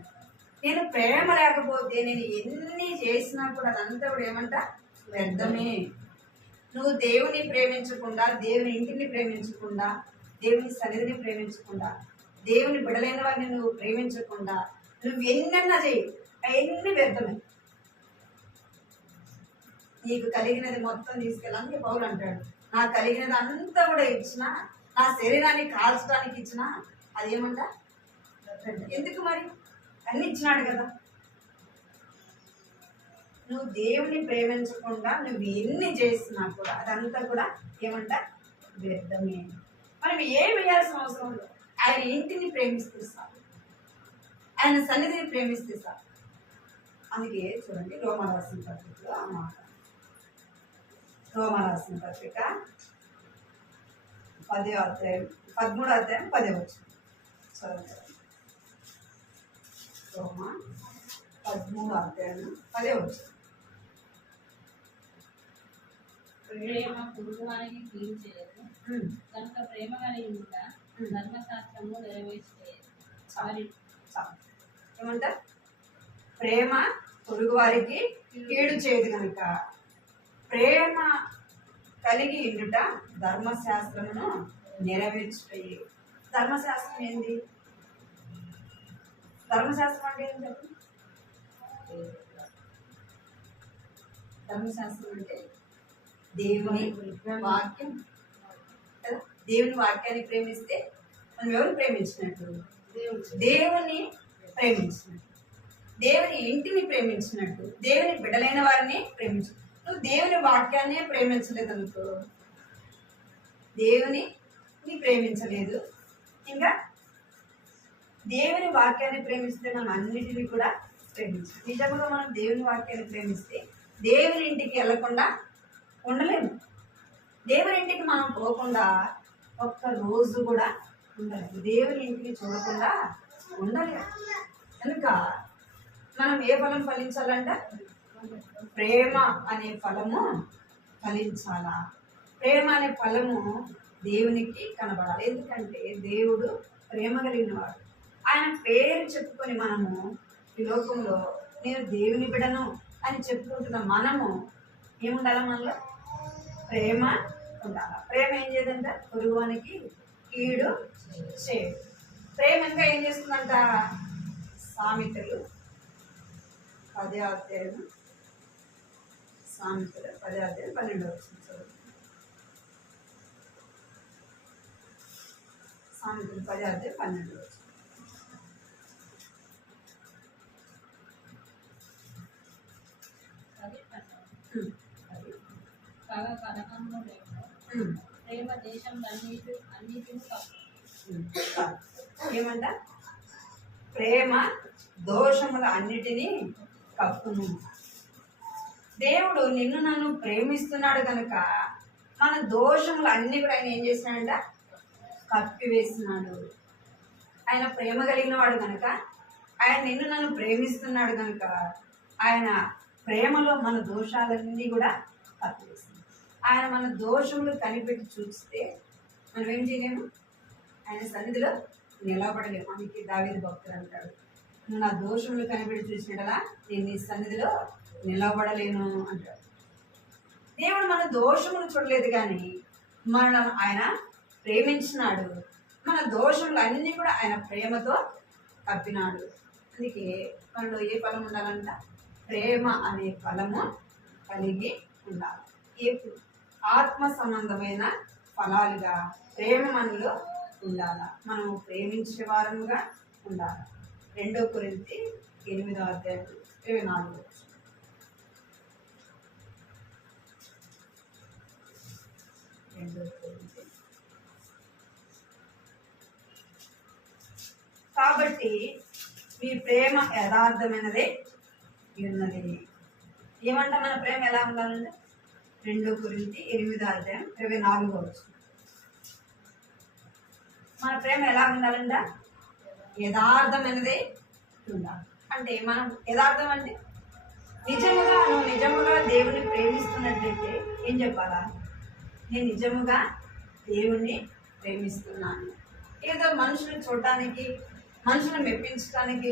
నేను ప్రేమ లేకపోతే నేను ఎన్ని చేసినా కూడా అదంతా కూడా ఏమంట? వ్యర్థమే. నువ్వు దేవుని ప్రేమించకుండా, దేవుని ఇంటిని ప్రేమించకుండా, దేవుని సన్నిధిని ప్రేమించకుండా, దేవుని బిడలైన వారిని నువ్వు ప్రేమించకుండా నువ్వు ఎన్నన్నా చేయి, అవన్నీ వ్యర్థమే. నీకు కలిగినది మొత్తం తీసుకెళ్ళి, అందుకే పౌలు అంటాడు, నాకు కలిగినది అంతా కూడా ఇచ్చినా, నా శరీరాన్ని కాల్చడానికి ఇచ్చినా అదేమంట? ఎందుకు? మరి అన్ని ఇచ్చినాడు కదా. నువ్వు దేవుని ప్రేమించకుండా నువ్వు ఎన్ని చేసినా కూడా అదంతా కూడా ఏమంట? వ్యర్థమే. మనం ఏం వేయాల్సిన అవసరం లేదు. ఆయన ఇంటిని ప్రేమిస్తే చాలు, ఆయన సన్నిధిని ప్రేమిస్తే చాలు. అందుకే చూడండి, రోమా రాసిన పత్రికలో ఆ మాట. రోమా రాసిన పత్రిక 13:10 చదువుతారు. రోమా 13:10. ప్రేమ పురుగువానికి కీడు చేయదు, కనుక ప్రేమ కలిగి ఉంట ధర్మశాస్త్రము నెరవేర్చేది. ఏమంటారు? ప్రేమ పొరుగు వారికి కీడు చేయదు కనుక ప్రేమ కలిగి ఉండుట ధర్మశాస్త్రమును నెరవేర్చుతాయి. ధర్మశాస్త్రం ఏంది? ధర్మశాస్త్రం అంటే ఏం చెప్పండి? ధర్మశాస్త్రం అంటే దేవుని వాక్యం కదా. దేవుని వాక్యాన్ని ప్రేమిస్తే మనం ఎవరు ప్రేమించినట్టు? దేవుని ప్రేమించినట్టు, దేవుని ఇంటిని ప్రేమించినట్టు, దేవుని బిడ్డలైన వారిని ప్రేమించు. నువ్వు దేవుని వాక్యాన్ని ప్రేమించలేదు అనుకో, దేవుని ప్రేమించలేదు. ఇంకా దేవుని వాక్యాన్ని ప్రేమిస్తే మనం అన్నిటినీ కూడా ప్రేమించాలి. నిజంగా మనం దేవుని వాక్యాన్ని ప్రేమిస్తే దేవుని ఇంటికి వెళ్ళకుండా ఉండలేము. దేవుని ఇంటికి మనం పోకుండా ఒక్క రోజు కూడా ఉండలేము. దేవుని ఇంటిని చూడకుండా ఉండలేము. కనుక మనం ఏ ఫలం ఫలించాలంట? ప్రేమ అనే ఫలము ఫలించాలా? ప్రేమ అనే ఫలము దేవునికి కనబడాలి. ఎందుకంటే దేవుడు ప్రేమ కలిగిన వాడు. ఆయన పేరు చెప్పుకొని మనము ఈ లోకంలో నేను దేవుని బిడను అని చెప్పుకుంటున్న మనము ఏముండాలి? మనలో ప్రేమ ఉండాలి. ప్రేమ ఏం చేయదంట? పొరుగువానికి కీడు చేయదు. ప్రేమ ఇంకా ఏం చేస్తుందంట? సామెతలు 10వ అధ్యాయం, సామెతలు 10వ అధ్యాయం 12వ వచనం. సామెతలు 10వ అధ్యాయం 12వ వచనం. పగ కలహము లేకుండా ప్రేమ దేశం అన్నిటిని ఏమంట? ప్రేమ దోషముల అన్నిటినీ కప్పును. దేవుడు నిన్ను నన్ను ప్రేమిస్తున్నాడు కనుక మన దోషములు అన్ని కూడా ఆయన ఏం చేసినాడంట? కప్పివేస్తున్నాడు. ఆయన ప్రేమ కలిగిన వాడు కనుక, ఆయన నిన్ను నన్ను ప్రేమిస్తున్నాడు కనుక ఆయన ప్రేమలో మన దోషాలన్నీ కూడా కప్పివేస్తున్నాడు. ఆయన మన దోషములు కనిపెట్టి చూస్తే మనం ఏం చేయలేము? ఆయన సన్నిధిలో నిలబడలేము. అందుకే దావీదు భక్తుడు అంటాడు, నువ్వు నా దోషములు కనిపెట్టి చూసినట్లా నేను నీ సన్నిధిలో నిలబడలేను అంటాడు. దేవుడు మన దోషములు చూడలేదు కానీ మనం ఆయన ప్రేమించినాడు. మన దోషములు అన్నీ కూడా ఆయన ప్రేమతో కప్పినాడు. అందుకే మనలో ఏ ఫలం ఉండాలంట? ప్రేమ అనే ఫలము కలిగి ఉండాలి. ఆత్మ సంబంధమైన ఫలాలుగా ప్రేమ మనలో ఉండాలి. మనము ప్రేమించే వారముగా ఉండాలి. 2 కొరింథీ 8వ అధ్యాయం 24వ వచనం. 2 కొరింథీ. కాబట్టి మీ ప్రేమ యథార్థమైనదే ఉన్నది. ఏమంట? మన ప్రేమ ఎలా ఉండాలంటే 2 కొరింథీ 8వ అధ్యాయం 24వ వచనం. మన ప్రేమ ఎలా ఉండాలంట? యథార్థమైనదే ఉండాలి. అంటే మనం యథార్థం అంటే నిజముగా దేవుని ప్రేమిస్తున్నట్లయితే ఏం చెప్పాలా? నేను నిజముగా దేవుణ్ణి ప్రేమిస్తున్నాను. ఏదో మనుషులు చూడటానికి, మనుషులను మెప్పించడానికి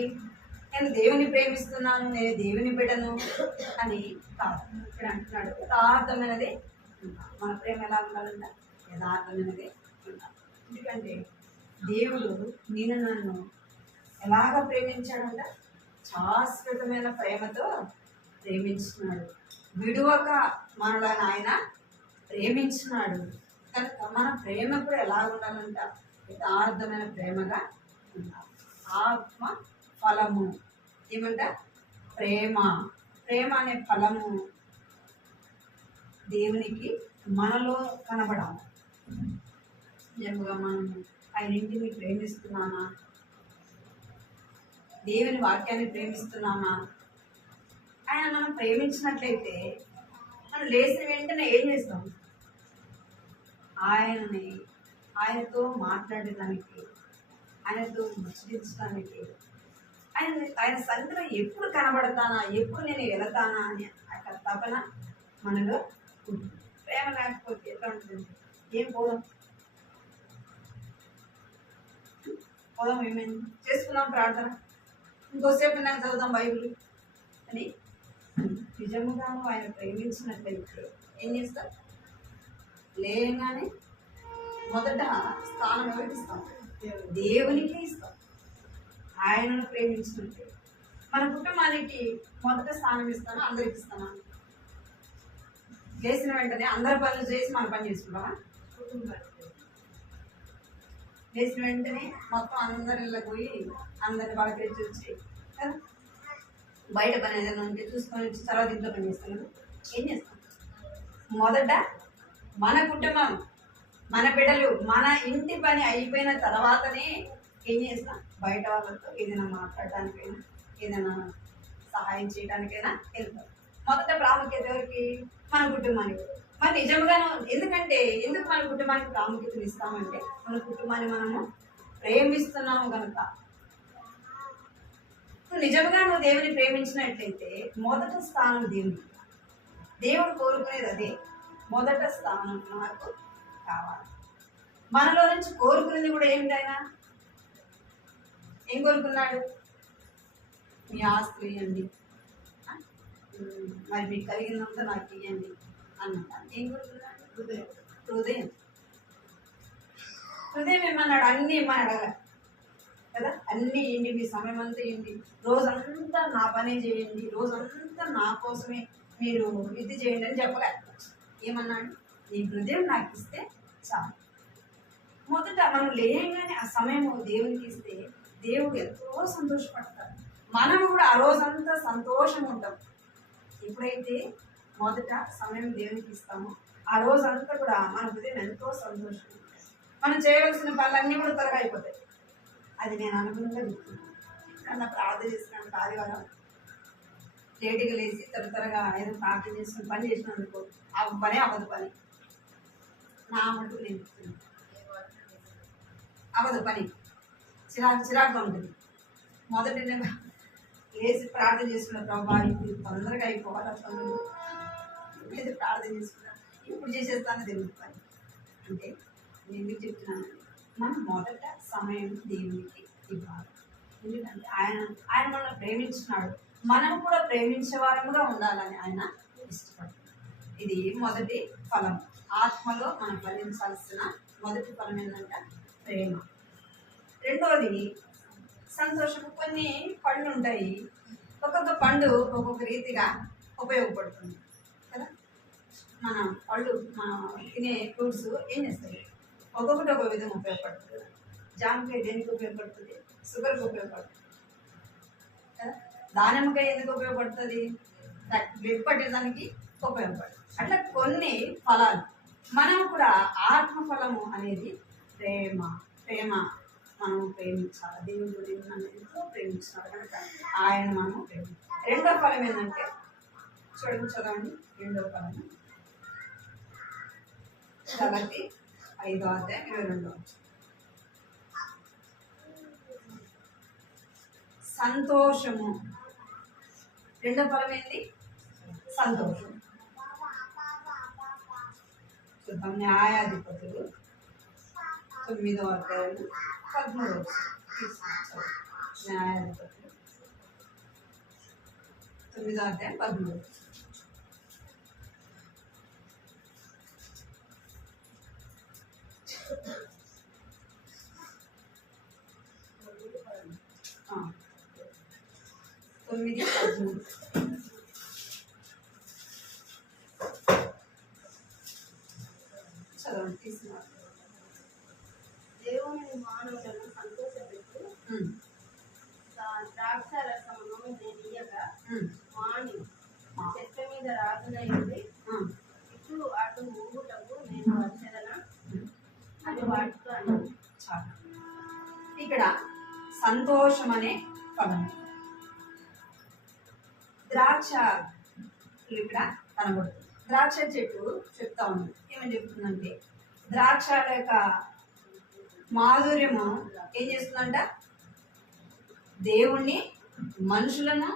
నేను దేవుని ప్రేమిస్తున్నాను, నేను దేవుని బిడ్డను అని కాదు. ఇక్కడ అంటున్నాడు యథార్థమైనదే ఉండాలి. మన ప్రేమ ఎలా ఉండాలంట? యథార్థమైనదే ఉండాలి. ఎందుకంటే దేవుడు నేను నన్ను ఎలాగ ప్రేమించాడంట? శాశ్వతమైన ప్రేమతో ప్రేమించినాడు. విడువక మనలను ఆయన ప్రేమించినాడు. కనుక మన ప్రేమ కూడా ఎలా ఉండాలంట? యథార్థమైన ప్రేమగా ఉండాలి. ఆత్మ ఫలము ఏమంట? ప్రేమ. ప్రేమ అనే ఫలము దేవునికి మనలో కనబడాలి. నిజంగా మనము ఆయన ఇంటిని ప్రేమిస్తున్నామా? దేవుని వాక్యాన్ని ప్రేమిస్తున్నామా? ఆయన మనం ప్రేమించినట్లయితే మనం లేచిన వెంటనే ఏం చేస్తాం? ఆయనతో మాట్లాడడానికి, ఆయనతో ముచ్చరించడానికి, ఆయన సన్నిధిలో ఎప్పుడు కనబడతానా, ఎప్పుడు నేను వెళతానా అని అక్కడ తపన మనలో ఉంటుంది. ప్రేమ లేకపోతే ఎట్లా ఉంటుంది? ఏం పోదాం ఏమైంది చేసుకుందాం ప్రార్థన, ఇంకోసేపు నాకు చదువుదాం బైబిల్ అని. నిజముగాను ఆయన ప్రేమించినట్లయితే ఏం చేస్తాం? లేగానే మొదట స్థానం ఎవరికి ఇస్తాం? దేవునికే ఇస్తాం. ఆయనను ప్రేమించినట్లయితే మన కుటుంబానికి మొదట స్థానం ఇస్తాను. అందరికి ఇస్తామా? చేసిన వెంటనే అందరి పనులు చేసి మన పని చేసుకుంటామా? చేసిన వెంటనే మొత్తం అందరి ఇళ్ళకి పోయి అందరిని పలకరించి వచ్చి కదా బయట పని ఏదైనా ఉంటే చూసుకొని వచ్చి తర్వాత ఇంట్లో పని చేస్తాను. ఏం చేస్తాం? మొదట మన కుటుంబం మన బిడ్డలు మన ఇంటి పని అయిపోయిన తర్వాతనే ఏం చేసినా బయట వాళ్ళతో ఏదైనా మాట్లాడడానికైనా ఏదైనా సహాయం చేయడానికైనా వెళ్తాం. మొదట ప్రాముఖ్యత ఎవరికి? మన కుటుంబానికి. మరి నిజంగాను ఎందుకు మన కుటుంబానికి ప్రాముఖ్యత ఇస్తామంటే మన కుటుంబాన్ని మనము ప్రేమిస్తున్నాము కనుక. నిజంగా నువ్వు దేవుని ప్రేమించినట్లయితే మొదట స్థానం దేవుడు కోరుకునేది అదే. మొదట స్థానం నాకు కావాలి. మనలో నుంచి కోరుకునేది కూడా ఏమిటైనా ఏం కోరుకున్నాడు? మీ ఆస్తులు ఇవ్వండి, మరి మీకు కలిగినంత నాకు ఇవ్వండి అన్నాడు. ఏం కోరుకున్నాడు? హృదయం ఏమన్నాడు? అన్నీ ఇమ్మన్నాడు కదా. అన్నీ ఇవ్వండి, మీ సమయం అంతా ఇవ్వండి, రోజంతా నా పనే చేయండి, రోజంతా నా కోసమే మీరు ఇది చేయండి అని చెప్పలే. ఏమన్నాడు? నీ హృదయం నాకు ఇస్తే చాలు. మొదట మనం లేయంగానే ఆ సమయం దేవునికి ఇస్తే దేవుడు ఎంతో సంతోషపడతాడు. మనం కూడా ఆ రోజంతా సంతోషం ఉంటాం. ఎప్పుడైతే మొదట సమయం దేవునికి ఇస్తామో ఆ రోజంతా కూడా మన హృదయం ఎంతో సంతోషం ఉంటుంది. మనం చేయవలసిన పనులన్నీ కూడా త్వరగా అయిపోతాయి. అది నేను అనుగుణంగా చెప్తున్నాను. కన్నా ప్రార్థన చేసినాను ఆదివారం లేటుగా లేచి త్వరగా ఏదో ప్రార్థన చేసుకుని పని చేసినందుకు ఆ పని అవ్వదు. పని నా మటుకు నేను చెప్తున్నాను, అవ్వదు పని. చిరాకుగా ఉంటుంది. మొదటి లేచి ప్రార్థన చేసుకున్న ప్రభావ ఇప్పుడు తొందరగా అయిపోవాలి, అసలు లేదు ప్రార్థన చేసుకున్నా ఇప్పుడు చేసేస్తాను దేవుడి పని. అంటే నేను ఎందుకు చెప్తున్నాను? మనం మొదట సమయం దేవునికి ఇవ్వాలి. ఎందుకంటే ఆయన మనల్ని ప్రేమించినాడు, మనం కూడా ప్రేమించే వారముగా ఉండాలని ఆయన ఇష్టపడుతుంది. ఇది మొదటి ఫలం. ఆత్మలో మనం ఫలించాల్సిన మొదటి ఫలం ఏంటంటే ప్రేమ. రెండవది సంతోషము. కొన్ని పళ్ళు ఉంటాయి, ఒక్కొక్క పండు ఒక్కొక్క రీతిగా ఉపయోగపడుతుంది కదా. మన పళ్ళు మన తినే ఫ్రూట్స్ ఏం చేస్తాయి? ఒక్కొక్కటి ఒక విధంగా ఉపయోగపడుతుంది కదా. జామకాయ దేనికి ఉపయోగపడుతుంది? షుగర్కి ఉపయోగపడుతుంది కదా. దానిమ్మకాయ ఎందుకు ఉపయోగపడుతుంది? బ్లడ్ పట్టేదానికి ఉపయోగపడుతుంది. అట్లా కొన్ని ఫలాలు. మనం కూడా ఆత్మఫలము అనేది ప్రేమ. మనం ప్రేమించాలి. దేవుడు నన్ను ఎంతో ప్రేమించాలి కనుక ఆయన మనం ప్రేమించాలి. రెండో ఫలం ఏంటంటే చదవండి. రెండో ఫలం కాబట్టి 5వ అధ్యాయం 22వ సంతోషము. రెండో ఫలం ఏంటి? సంతోషం. చూద్దాం. న్యాయాధిపతులు 9వ అధ్యాయం 13వ న్యాయాధిపతులు 9వ అధ్యాయం 13వ. చదవండి తీసుకున్నారు. దేవుని మానవులను సంతోషపెట్టు ద్రాక్ష రసమును నేనియగా మాని చెట్ల మీద రాజునైంది ఇటు అటు ఊగుటకు నేను వచ్చేదనా అని వాటితో అన్నాను. చాలా ఇక్కడ సంతోషం అనే పదం. ద్రాక్ష ఇక్కడ కనబడుతుంది. ద్రాక్ష చెట్టు చెప్తా ఉంది. ఏమని చెప్తుందంటే ద్రాక్ష యొక్క మాధుర్యము ఏం చేస్తుందంట? దేవుణ్ణి మనుషులను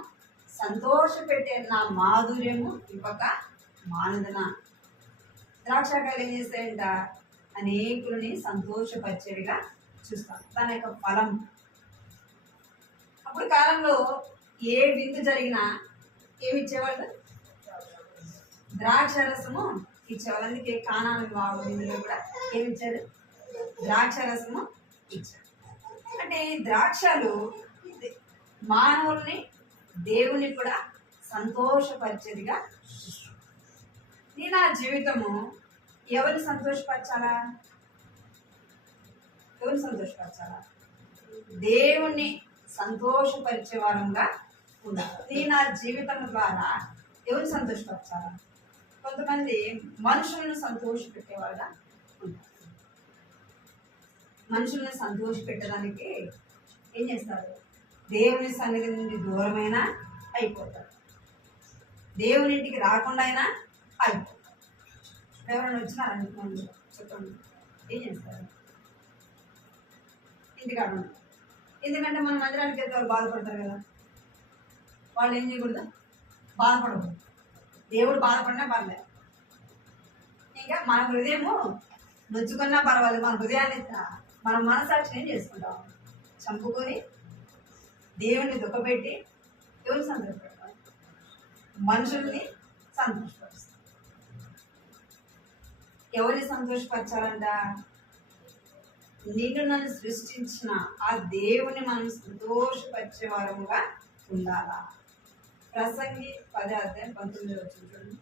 సంతోషపెట్టే నా మాధుర్యము ఇవ్వక మానదన. ద్రాక్షకాయలు ఏం చేస్తాయంట? అనేకులని సంతోషపరిచేవిగా చూస్తాం. తన యొక్క ఫలం. అప్పుడు కాలంలో ఏ విందు జరిగినా ఏమి ఇచ్చేవాళ్ళు? ద్రాక్ష రసము ఇచ్చేవాళ్ళు. అందుకే కానాను విందులో కూడా ఏమి ఇచ్చారు? ద్రాక్ష రసము ఇచ్చారు. అంటే ద్రాక్షలు మానవుల్ని దేవుని కూడా సంతోషపరిచేదిగా. నీ నా జీవితము ఎవరిని సంతోషపరచాలా? ఎవరిని సంతోషపరచాలా? దేవుణ్ణి సంతోషపరిచే వారంగా ఉండాలి. నీ నా జీవితం ద్వారా ఎవరిని సంతోషపరచాలా? కొంతమంది మనుషులను సంతోషపెట్టేవారుగా ఉంటారు. మనుషుల్ని సంతోష పెట్టడానికి ఏం చేస్తాడు? దేవుని సన్నిధి నుండి దూరమైన అయిపోతాడు, దేవుని ఇంటికి రాకుండా అయినా అయిపోతాడు. ఎవరైనా వచ్చినారనుకోండి, చెప్పండి, ఏం చేస్తారు? ఇంటికాడ ఉంటారు. ఎందుకంటే మన మందిరానికి వెళ్తే వాళ్ళు బాధపడతారు కదా, వాళ్ళు ఏం చేయకూడదు? బాధపడకూడదు. దేవుడు బాధపడినా పర్లేదు, ఇంకా మన హృదయము నొచ్చుకున్నా పర్వాలేదు, మన హృదయాన్ని మన మనసాక్షిని ఏం చేసుకుంటాం? చంపుకొని దేవుడిని దుఃఖపెట్టి ఎవరిని సంతోషపెడతాం? మనుషుల్ని సంతోషపరుస్తాం. ఎవరిని సంతోషపరచాలంట? నిన్ను నన్ను సృష్టించిన ఆ దేవుని మనం సంతోషపరిచే వారముగా ఉండాలా. ప్రసంగి 10:19 చూడండి.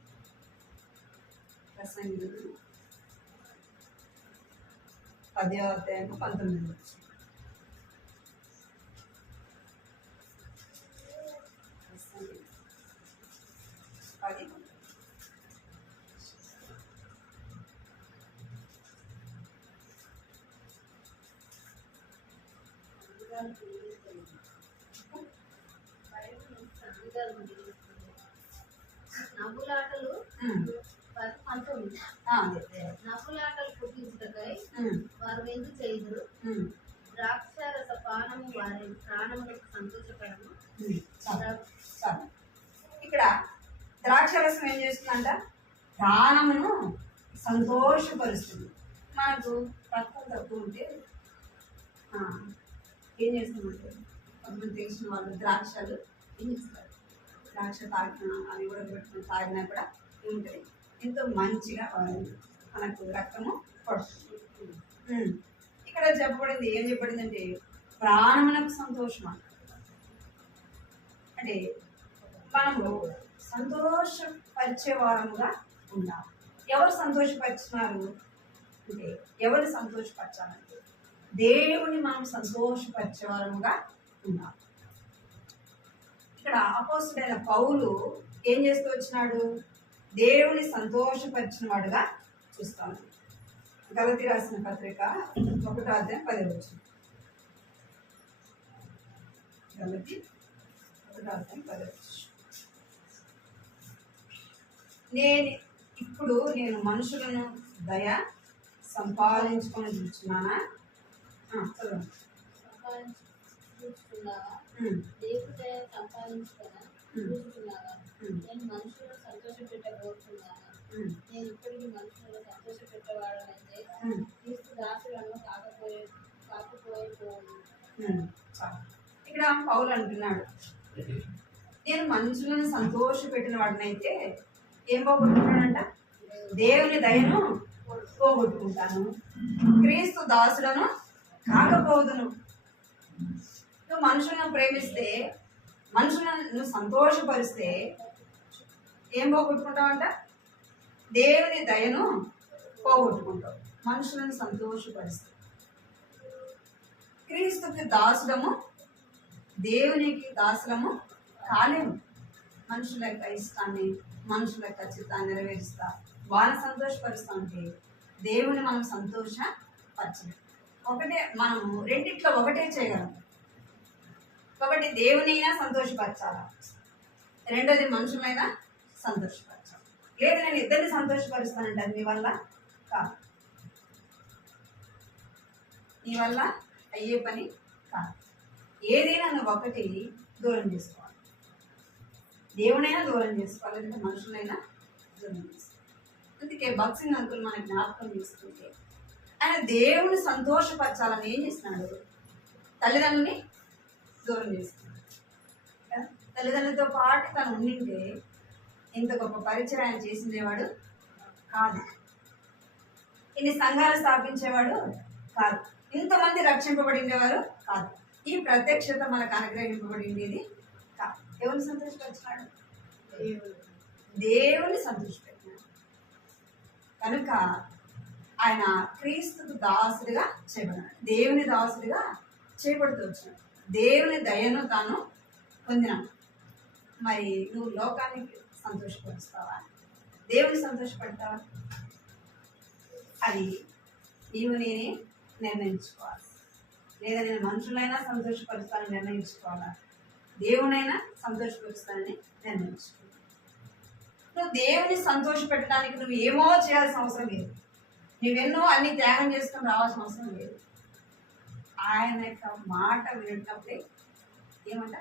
ప్రసంగి 10:19. ప్రసంగి 10. నవ్వులాటలు 19. నవ్వులాటలు పుట్టించుటకై వారు వెందు చేయుదురు, ద్రాక్షారస పానము వారి ప్రాణములకు సంతోషకరము. ఇక్కడ ద్రాక్షరసం ఏం చేస్తుందంట? ప్రాణమును సంతోషపరుస్తుంది. మనకు తక్కువ ఉంటే ఏం చేస్తామంటే, కొంతమంది తెలిసిన వాళ్ళు ద్రాక్షలు ఏం చేస్తారు? ద్రాక్ష తాగిన అవి కూడా పెట్టుకుని తాగినా కూడా ఏముంటుంది? ఎంతో మంచిగా మనకు రక్తము పడుతుంది. ఇక్కడ చెప్పబడింది, ఏం చెప్పబడింది అంటే ప్రాణమునకు సంతోషం అంటే మనము సంతోషపరిచే వారముగా ఉండాలి. ఎవరు సంతోషపరిచినారు అంటే, ఎవరు సంతోషపరచాలంటే దేవుని మనం సంతోషపరిచే వారముగా ఉండాలి. ఇక్కడ అపోస్తలుడైన పౌలు ఏం చేస్తూ వచ్చినాడు? దేవుని సంతోషపరిచిన వాడుగా చూస్తాను. గలతీ రాసిన పత్రిక 1:10. గలతీ 1:10. నేను మనుషులను దయ సంపాదించుకొని చూస్తున్నానా? చదవండి. చూస్తున్నావా? దేవుడు దయ సంపాదించుకున్నా చూస్తున్నావా? నేను మనుషులను సంతోషపెట్టబోతున్నాను. నేను ఇప్పటికీ మనుషులను సంతోషపెట్టేవాడనైతే క్రీస్తు దాసులను కాకపోయిపోను. ఇక్కడ పౌలు అంటున్నాడు, నేను మనుషులను సంతోష పెట్టిన వాడినైతే ఏం పోగొట్టుకున్నాడంట? దేవుని దయను పోగొట్టుకుంటాను, క్రీస్తు దాసులను కాకపోదును. నువ్వు మనుషులను ప్రేమిస్తే, మనుషులను నువ్వు సంతోషపరిస్తే ఏం పోగొట్టుకుంటావంట? దేవుని దయను పోగొట్టుకుంటావు. మనుషులను సంతోషపరిస్తే క్రీస్తుకి దాసులము, దేవునికి దాసులము కాలేము. మనుషుల యొక్క ఇష్టాన్ని, మనుషుల యొక్క చిత్తాన్ని నెరవేరుస్తా, వాళ్ళని సంతోషపరుస్తా ఉంటే దేవుని మనం సంతోషపరచలేము. మనము రెండిట్లో ఒకటే చేయగలం. ఒకటి దేవునైనా సంతోషపరచాలా, రెండోది మనుషులైనా సంతోషపరచాలి. లేదు నేను ఇద్దరిని సంతోషపరుస్తానంటే అది నీ వల్ల కాదు, నీ వల్ల అయ్యే పని కాదు. ఏదైనా నువ్వు ఒకటి దూరం చేసుకోవాలి, దేవునైనా దూరం చేసుకోవాలి, లేదంటే మనుషులైనా దూరం చేసుకోవాలి. అందుకే భక్త్ సింగ్ అంకుల్ మన జ్ఞాపకం చేసుకుంటే ఆయన దేవుని సంతోషపరచాలని ఏం చేస్తున్నాడు? తల్లిదండ్రులని దూరం చేస్తున్నాడు. తల్లిదండ్రులతో పాటు తను ఉండింటే ఇంత గొప్ప పరిచయం ఆయన చేసిందేవాడు కాదు, ఇన్ని సంఘాలు స్థాపించేవాడు కాదు, ఇంతమంది రక్షింపబడినవారు కాదు, ఈ ప్రత్యక్షత మనకు అనుగ్రహింపబడింది కాదు. ఎవరిని సంతోషపరిచినాడు? దేవుని సంతోషపెట్టినాడు. కనుక ఆయన క్రీస్తుకు దాసుడిగా చేయబడినాడు, దేవుని దాసుడిగా చేయబడుతూ వచ్చినాడు, దేవుని దయను తాను పొందినాడు. మరి నువ్వు లోకానికి సంతోషపరుస్తావా, దేవుని సంతోషపడతావా? అది నీవు నేనే నిర్ణయించుకోవాలి. లేదా నేను మనుషులైనా సంతోషపరుస్తానని నిర్ణయించుకోవాలా, దేవునైనా సంతోషపరుస్తానని నిర్ణయించుకోవాలి. నువ్వు దేవుని సంతోష పెట్టడానికి నువ్వు ఏమో చేయాల్సిన అవసరం లేదు. నువ్వెన్నో అన్ని త్యాగం చేసుకొని రావాల్సిన అవసరం లేదు. ఆయన యొక్క మాట వినేటప్పుడే ఏమంట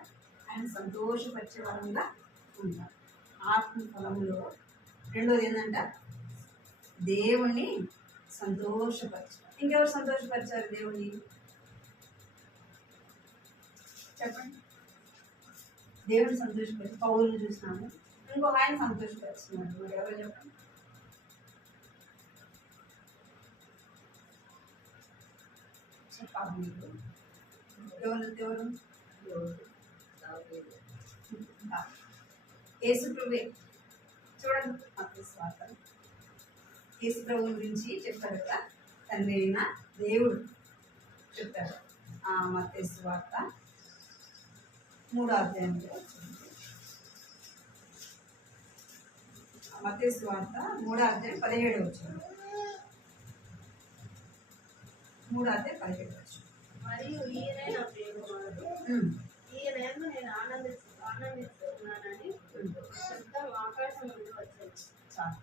ఆయన సంతోషపరిచే వారంగా ఉంటారు. ఆత్మ ఫలంలో రెండోది ఏంటంట దేవుణ్ణి సంతోషపరచారు. ఇంకెవరు సంతోషపరిచారు దేవుణ్ణి చెప్పండి? దేవుని సంతోషపరిచి పౌరులు చూసినాము, ఇంకొక ఆయన సంతోషపరుచున్నాడు. మరి ఎవరు చెప్పండి? చెప్పాలి మీకు ఎవరు? యేసు ప్రభువే. చూడండి మత్తయి సువార్త, యేసు ప్రభు గురించి చెప్తారు కదా, తండ్రి అయిన దేవుడు చెప్తారు. మత్తయి సువార్త 3వ అధ్యాయంలో మత్తయి సువార్త 3వ అధ్యాయం 17వ వచనం. 3వ అధ్యాయం 17వ వచనం. మరియు ఈయనే నా ప్రియకుమారుడు, ఈయన యందు నేను ఆనందిస్తున్నానని శబ్దం ఆకాశం నుండి వచ్చింది. చాలు.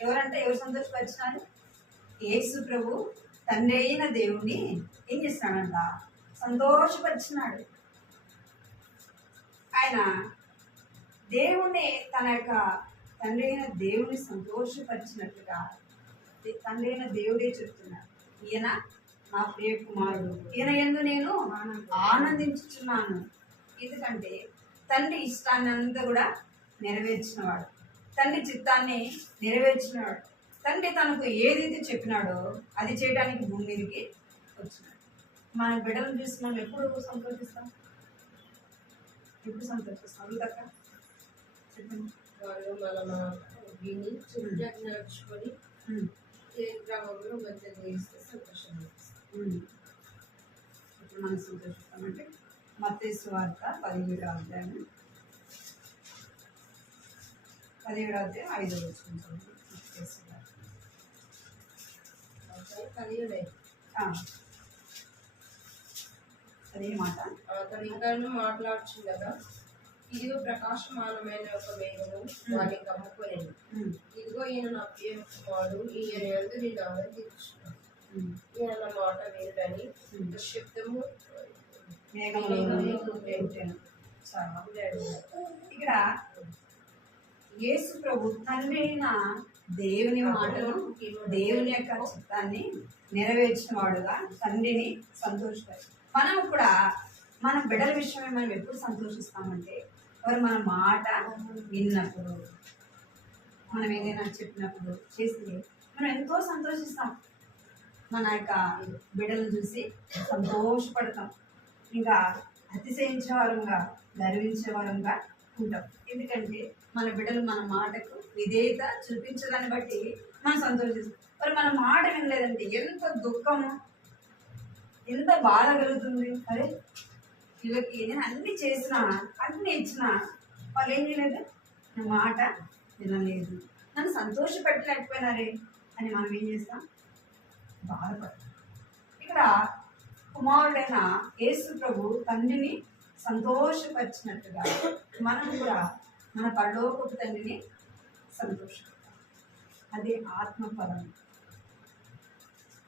ఎవరంటే ఎవరు సంతోషపరిచినారు? యేసు ప్రభు తండ్రి అయిన దేవుణ్ణి ఏం చేస్తున్నాడంట? సంతోషపరిచినాడు. ఆయన దేవుణ్ణి తన యొక్క తండ్రి అయిన దేవుని సంతోషపరిచినట్లుగా తండ్రి అయిన దేవుడే చెప్తున్నాడు, ఈయన నా ప్రియ కుమారుడు, ఈయన యందు నేను ఆనందించుచున్నాను. ఎందుకంటే తండ్రి ఇష్టాన్ని అంతా కూడా నెరవేర్చినవాడు, తండ్రి చిత్తాన్ని నెరవేర్చినవాడు. తండ్రి తనకు ఏదైతే చెప్పినాడో అది చేయడానికి భూమి మీదకి వచ్చినాడు. మన బిడ్డలను చూసి మనం ఎప్పుడు సంతోషిస్తాం? ఎప్పుడు సంతోషిస్తాం? అడుగుతాక చెప్పండి. వాళ్ళు మన మాట విని చుట్టూ నడుచుకొని గ్రామంలో మంచిగా చేస్తే సంతోషంగా ఇప్పుడు మనం సంతోషిస్తామంటే మత్తయి సువార్త 17వ అధ్యాయం 5వ వచనం. అదే మాట అతడు ఇంకాను మాట్లాడుచుండగా ఇదిగో ప్రకాశమానమైన ఒక మేఘము వారిని కమ్ముకొనింది. ఇదిగో ఈయన నా ప్రియ కుమారుడు, ఈయన యందు నేను ఆనందించున్నాను. ఈయన నా మాట వినుడని శబ్దము ఇక్కడ యేసు ప్రభు తండ్రి అయిన దేవుని మాటను, దేవుని యొక్క చిత్తాన్ని నెరవేర్చిన వాడుగా తండ్రిని సంతోషపరి. మనం కూడా మన బిడ్డల విషయమే మనం ఎప్పుడు సంతోషిస్తామంటే వారు మన మాట విన్నప్పుడు, మనం ఏదైనా చెప్పినప్పుడు చేస్తే మనం ఎంతో సంతోషిస్తాం. మన యొక్క బిడ్డలను చూసి సంతోషపడతాం, ఇంకా అతిశయించే వారంగా గర్వించే వారంగా ఉంటాం. ఎందుకంటే మన బిడ్డలు మన మాటకు విధేయత చూపించడాన్ని బట్టి మనం సంతోషిస్తాం. మరి మన మాట వినలేదంటే ఎంత దుఃఖము, ఎంత బాధ కలుగుతుంది. అరే వీళ్ళకి నేను అన్ని చేసినా, అన్ని ఇచ్చినా వాళ్ళు ఏం చేయలేదు, నా మాట వినలేదు, నన్ను సంతోషపెట్టలేకపోయినారే అని మనం ఏం చేస్తాం? బాధపడతాం. ఇక్కడ కుమారుడైన యేసు ప్రభు తండ్రిని సంతోషపరిచినట్టుగా మనం కూడా మన పరలోకపు తండ్రిని సంతోషపెడతాం. అదే ఆత్మ ఫలం.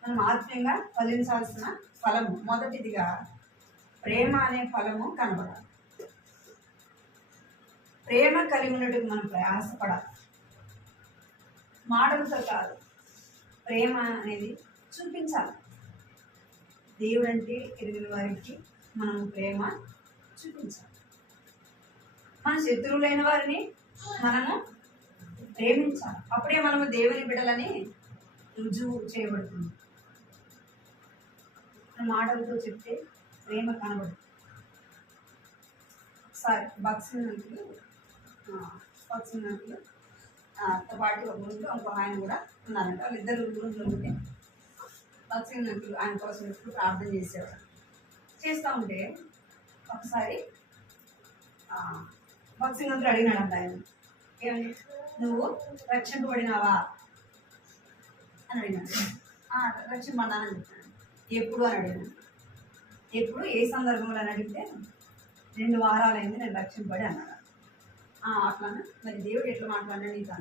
మనం ఆత్మీయంగా ఫలించాల్సిన ఫలము మొదటిదిగా ప్రేమ అనే ఫలము కనబడాలి. ప్రేమ కలిగి ఉన్నట్టుగా మనం ప్రయాసపడాలి. మాటలతో కాదు, ప్రేమ అనేది చూపించాలి. దేవుడు అంటే ఎరిగిన వారికి మనం ప్రేమ చూపించాలి. మన శత్రువులైన వారిని మనము ప్రేమించాలి. అప్పుడే మనము దేవుని బిడ్డలని రుజువు చేయబడుతుంది. మన మాటలతో చెప్తే ప్రేమ కనబడుతుంది. ఒకసారి బాక్సింగ్ తో పాటు ఒక రూమ్లో ఇంకో ఆయన కూడా ఉన్నారంట. వాళ్ళిద్దరు రూమ్లో ఉంటే బాక్సింగ్ అంకులు ఆయన కోసం ఎప్పుడు ప్రార్థన చేసేవాడు. చేస్తూ ఉంటే ఒకసారి బాక్సింగ్ అంకులు అడిగినాడంట ఆయన, ఏమని, నువ్వు రక్షింపబడినావా అని అడిగినాడు. రక్షింపబడ్డానని చెప్పాను. ఎప్పుడు అని అడిగాను. ఎప్పుడు ఏ సందర్భంలో అని అడిగితే 2 వారాలైంది నేను రక్షింపబడి అన్నాడు. అట్లానా, మరి దేవుడు ఎట్లా మాట్లాడినా నీకు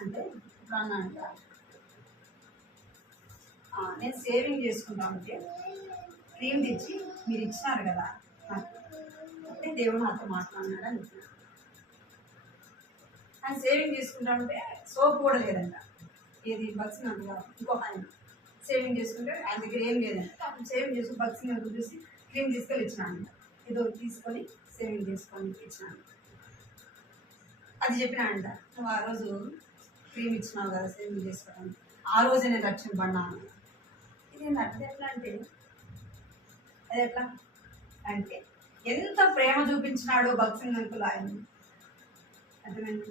అంటే ఇప్పుడు అన్నానంట, నేను సేవింగ్ చేసుకుంటా ఉంటే క్రీమ్ తెచ్చి మీరు ఇచ్చినారు కదా నాకు, అంటే దేవుడు నాతో మాట్లాడినాడు అని చెప్పినాడు. ఆయన సేవింగ్ చేసుకుంటా ఉంటే సోప్ కూడా లేదంట. ఏది బక్సింగ్ అంటున్నారు, ఇంకొక ఆయన సేవింగ్ చేసుకుంటే ఆయన దగ్గర ఏం లేదంట. అప్పుడు సేవింగ్ చేసుకుని బక్సింగ్ అంటూ చూసి క్రీమ్ తీసుకొని ఇచ్చినాను, ఏదో తీసుకొని సేవింగ్ చేసుకొని ఇచ్చినాను. అది చెప్పినాడంట, నువ్వు ఆ రోజు క్రీమ్ ఇచ్చినావు కదా సేవింగ్ చేసుకోవడానికి, ఆ రోజే నేను రక్షింపబడినాను. ఇది అట్లా ఎట్లా అంటే, అది ఎట్లా అంటే ఎంత ప్రేమ చూపించినాడో బక్సింగ్ అంకుల్ ఆయన. అర్థమైంది?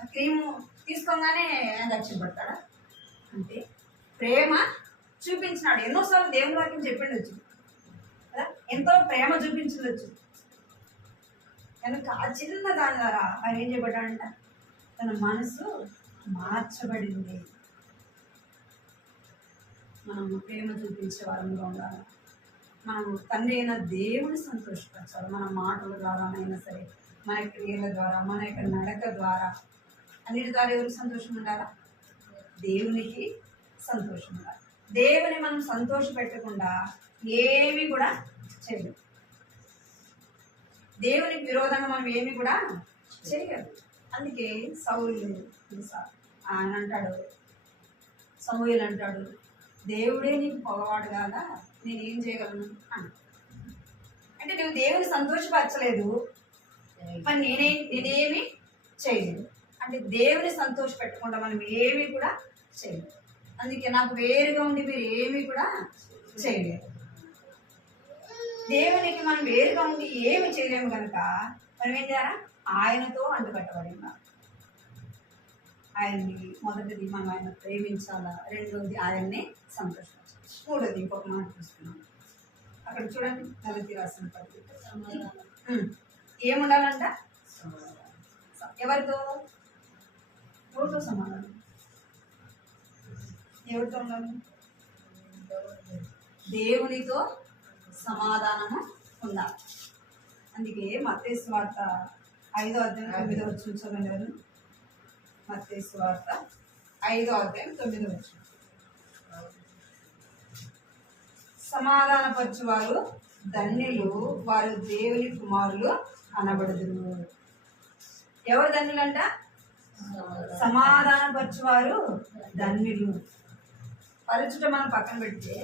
ఆ క్రీము తీసుకోగానే ఆయన రక్షింపడతాడా అంటే ప్రేమ చూపించినాడు. ఎన్నోసార్లు దేవుని వాక్యం చెప్పిండొచ్చు కదా, ఎంతో ప్రేమ చూపించవచ్చు. కనుక ఆ చిన్న దాని ద్వారా ఆయన ఏం చేయబడ్డాడంట, తన మనసు మార్చబడింది. మనము ప్రేమ చూపించే వారంగా ఉండాలి. మనము తండ్రి అయిన దేవుని సంతోషపరచాలి. మన మాటల ద్వారానైనా సరే, మన క్రియల ద్వారా, మన యొక్క నడక ద్వారా, అన్నిటి ద్వారా ఎవరికి సంతోషం ఉండాలా? దేవునికి సంతోషం ఉండాలి. దేవుని మనం సంతోష పెట్టకుండా ఏమి కూడా చేయలేము. దేవునికి విరోధంగా మనం ఏమి కూడా చేయలేదు. అందుకే సౌలు ఆయన అంటాడు, సమూయేలు అంటాడు, దేవుడే నీకు పొగవాడు కాదా, నేనేం చేయగలను అని. అంటే నువ్వు దేవుని సంతోషపరచలేదు, మరి నేనేమి చేయలేదు. అంటే దేవుని సంతోష పెట్టకుండా మనం ఏమి కూడా చేయలేదు. అందుకే నాకు వేరుగా ఉండి మీరు ఏమి కూడా చేయలేదు. దేవునికి మనం వేరుగా ఉండి ఏమి చేయలేము కనుక మనం ఏం చేయాలా? ఆయనతో అంటుకట్టబడి ఉన్నాం. ఆయన్ని మొదటిది మనం ఆయన ప్రేమించాలా, రెండోది ఆయన్ని సంతోషించాలి, మూడోది ఇంకొక మాట చూస్తున్నాం అక్కడ చూడండి, గలతీ రాసిన పత్రిక ఏముండాలంట? ఎవరితో? ఎవరితో సమాధానం? ఎవరితో ఉండాలి? దేవునితో సమాధానము ఉండాలి. అందుకే మత్తయి సువార్త 5:9 చదవండి. మత్తయి సువార్త 5:9 సమాధానపరచువారు ధన్యులు, వారు దేవుని కుమారులు అనబడుదురు. ఎవరు ధన్యులంట? సమాధానపరచువారు ధన్యులు. పరచుట మనం పక్కన పెడితే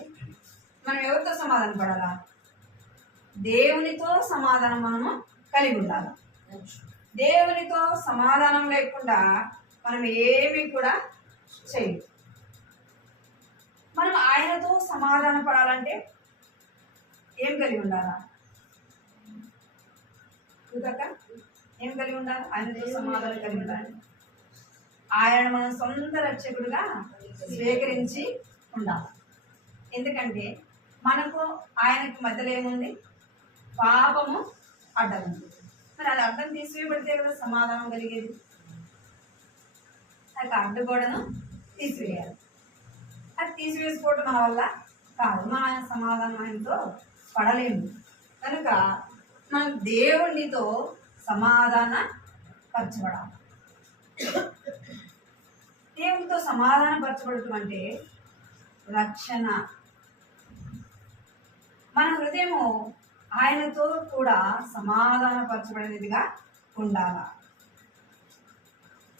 మనం ఎవరితో సమాధాన పడాలా? దేవునితో సమాధానం మనము కలిగి ఉండాలి. దేవునితో సమాధానం లేకుండా మనం ఏమి కూడా చేయదు. మనం ఆయనతో సమాధాన పడాలంటే ఏం కలిగి ఉండాలా? ఏం కలిగి ఉండాలి? ఆయనతో సమాధానం కలిగి ఉండాలి. ఆయన మనం సొంత రక్షకుడుగా స్వీకరించి ఉండాలి. ఎందుకంటే మనకు ఆయనకు మధ్యలో ఏముంది? పాపము అడ్డం ఉంది. మరి అది అడ్డం తీసివేయబడితే కదా సమాధానం కలిగేది. నాకు అడ్డుగోడను తీసివేయాలి. అది తీసివేసుకోవడం మన వల్ల కాదు. మన సమాధానం ఆయనతో పడలేము. కనుక మనం దేవునితో సమాధాన పరచబడాలి. దేవునితో సమాధాన పరచబడటం అంటే రక్షణ. మన హృదయము ఆయనతో కూడా సమాధాన పరచబడినదిగా ఉండాల.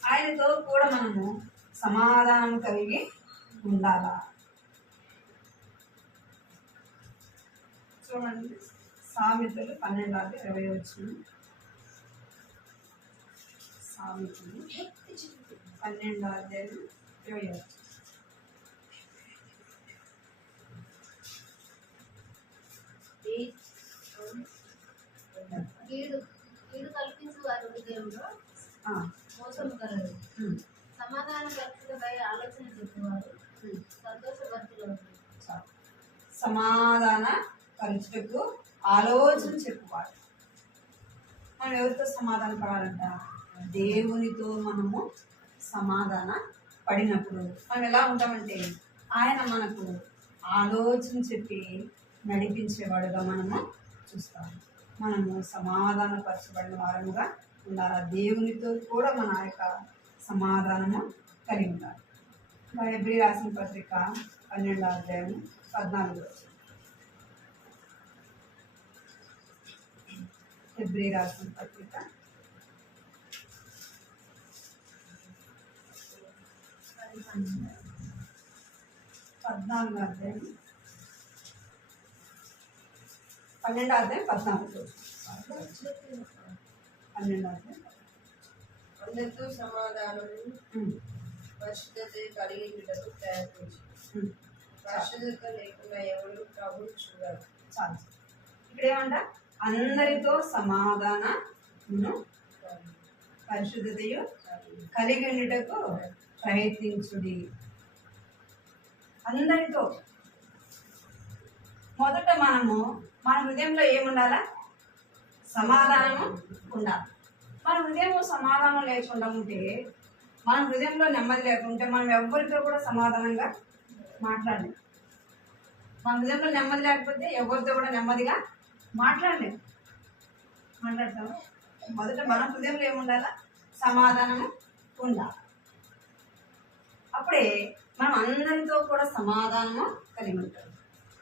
ఆయనతో కూడా మనము సమాధానం కలిగి ఉండాలా. చూడండి, సామెతలు 12:20. సామెతలు 12:20. కీడు కల్పించు వారి హృదయంలో మోసము కలదు. సమాధాన పరచుటపై ఆలోచన చెప్పేవారు సంతోషభర్తలు. సమాధాన పరచుటకు ఆలోచన చెప్పువారు. మనం ఎవరితో సమాధాన పడాలంట? దేవునితో మనము సమాధాన పడినప్పుడు మనం ఎలా ఉంటామంటే ఆయన మనకు ఆలోచన చెప్పి నడిపించేవాడుగా మనము చూస్తాము. మనము సమాధానపరచబడిన వారముగా ఉండాలి. దేవునితో కూడా మన యొక్క సమాధానము కలిగి ఉండాలి. హెబ్రీ రాసిన పత్రిక 12వ అధ్యాయం 14వ వచనం. హెబ్రీ రాసిన పత్రిక 14వ అధ్యాయం 12వ అధ్యాయం 14వ వచనం. 12వ అధ్యాయం అందరితో సమాధానము పరిశుద్ధత కలిగించుటకు ప్రయత్నించు. పరిశుద్ధత లేకుండా ఎవరు ప్రభువు చూడరు. చాలు. ఇక్కడ ఏమంట? అందరితో సమాధానమును పరిశుద్ధతయు కలిగి ఉండుటకు ప్రయత్నించుడి. అందరితో. మొదట మనము మన హృదయంలో ఏముండాలా? సమాధానము ఉండాలి. మన హృదయంలో సమాధానం లేకుండా ఉంటే, మన హృదయంలో నెమ్మది లేకుంటే మనం ఎవరితో కూడా సమాధానంగా మాట్లాడలేము. మన హృదయంలో నెమ్మది లేకపోతే ఎవరితో కూడా నెమ్మదిగా మాట్లాడలేము. మాట్లాడతాము. మొదట మన హృదయంలో ఏముండాలా? సమాధానము ఉండాలి. అప్పుడే మనం అందరితో కూడా సమాధానము కలిగి ఉంటాం.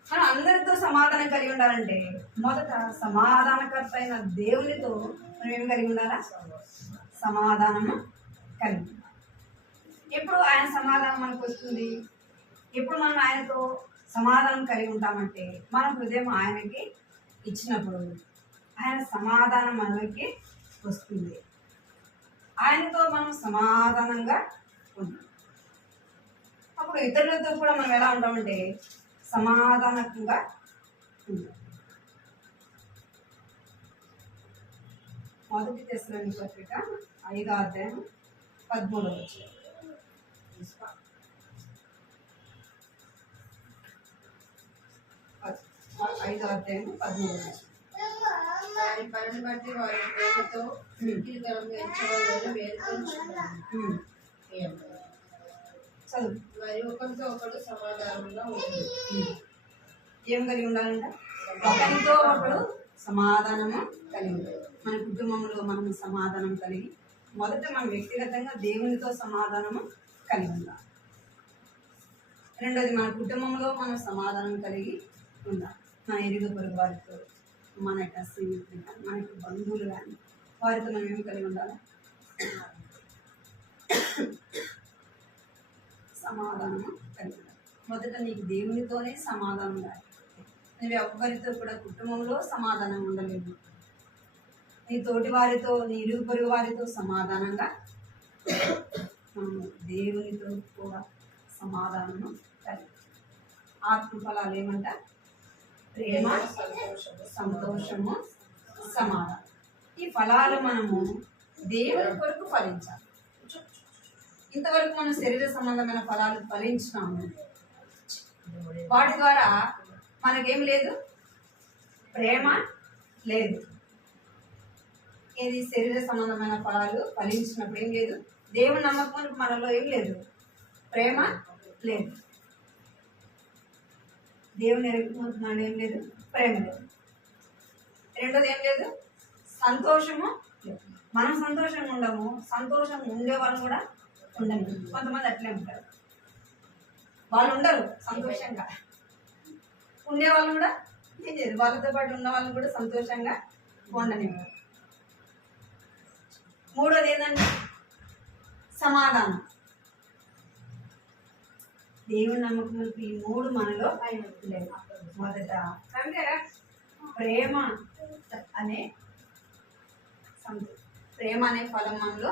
మనం అందరితో సమాధానం కలిగి ఉండాలంటే మొదట సమాధానకర్త అయిన దేవునితో మనం ఏమి కలిగి ఉండాలా? సమాధానము కలిగి ఉండాలి. ఎప్పుడు ఆయన సమాధానం మనకు వస్తుంది? ఎప్పుడు మనం ఆయనతో సమాధానం కలిగి ఉంటామంటే మన హృదయం ఆయనకి ఇచ్చినప్పుడు ఆయన సమాధానం మనకి వస్తుంది. ఆయనతో మనం సమాధానంగా ఉంటాం. అప్పుడు ఇతరులతో కూడా మనం ఎలా ఉంటామంటే సమాధానంగా ఉంటాం. మొదటి తెస్సలోనికీ పత్రిక 5వ అధ్యాయం 13వ వచనం. 5వ అధ్యాయం 13వ వచనం. వారి పనిని బట్టి వారి ప్రేమతో మిక్కిలితనంగా ఎంచవలెనని వేడుకొనుచున్నాను. చదువు. మరి ఒకరితో ఒకడు సమాధానంగా ఉంది. ఏం కలిగి ఉండాలంట? ఒకరితో ఒకడు సమాధానము కలిగి ఉండాలి. మన కుటుంబంలో మనం సమాధానం కలిగి మొదట మనం వ్యక్తిగతంగా దేవునితో సమాధానము కలిగి ఉండాలి. రెండోది మన కుటుంబంలో మనం సమాధానం కలిగి ఉండాలి. మన ఇరుగు పొరుగు వారితో, మన యొక్క స్నేహితులు కానీ, మన యొక్క బంధువులు కానీ వారితో మనం ఏం కలిగి ఉండాలి? సమాధానము కలిగి ఉండాలి. మొదట నీకు దేవునితోనే సమాధానం ఉండాలి. నువ్వు ఎవ్వరితో కూడా కుటుంబంలో సమాధానం ఉండలేవు. నీ తోటి వారితో, నీ ఇరుగు పొరుగు వారితో సమాధానంగా మనము దేవునితో కూడా సమాధానము కలిగి. ఆత్మ ఫలాలు ఏమంట? ప్రేమ, సంతోషము, సమాధానం. ఈ ఫలాలు మనము దేవుని కొరకు ఫలించాలి. ఇంతవరకు మనం శరీర సంబంధమైన ఫలాలు ఫలించినాము. వాటి ద్వారా మనకేం లేదు? ప్రేమ లేదు. ఏది? శరీర సంబంధమైన ఫలాలు ఫలించినప్పుడు ఏం లేదు? దేవుని నమ్మకం మనలో ఏం లేదు? ప్రేమ లేదు. దేవుని ఎరుగుతున్నది ఏం లేదు? ప్రేమ లేదు. రెండోది ఏం లేదు? సంతోషము లేదు. మనం సంతోషంగా ఉండము. సంతోషంగా ఉండే వాళ్ళు కూడా ఉండము. కొంతమంది అట్లే ఉంటారు. వాళ్ళు ఉండరు సంతోషంగా. ఉండేవాళ్ళు కూడా ఏం చేయదు. వాళ్ళతో పాటు ఉన్న వాళ్ళు కూడా సంతోషంగా ఉండనివ్వరు. మూడోది ఏంటంటే సమాధానం. దేవుని నమ్మకం ఈ మూడు మనలో లేవు. మొదట ప్రేమ అనే ప్రేమ అనే ఫలం మనలో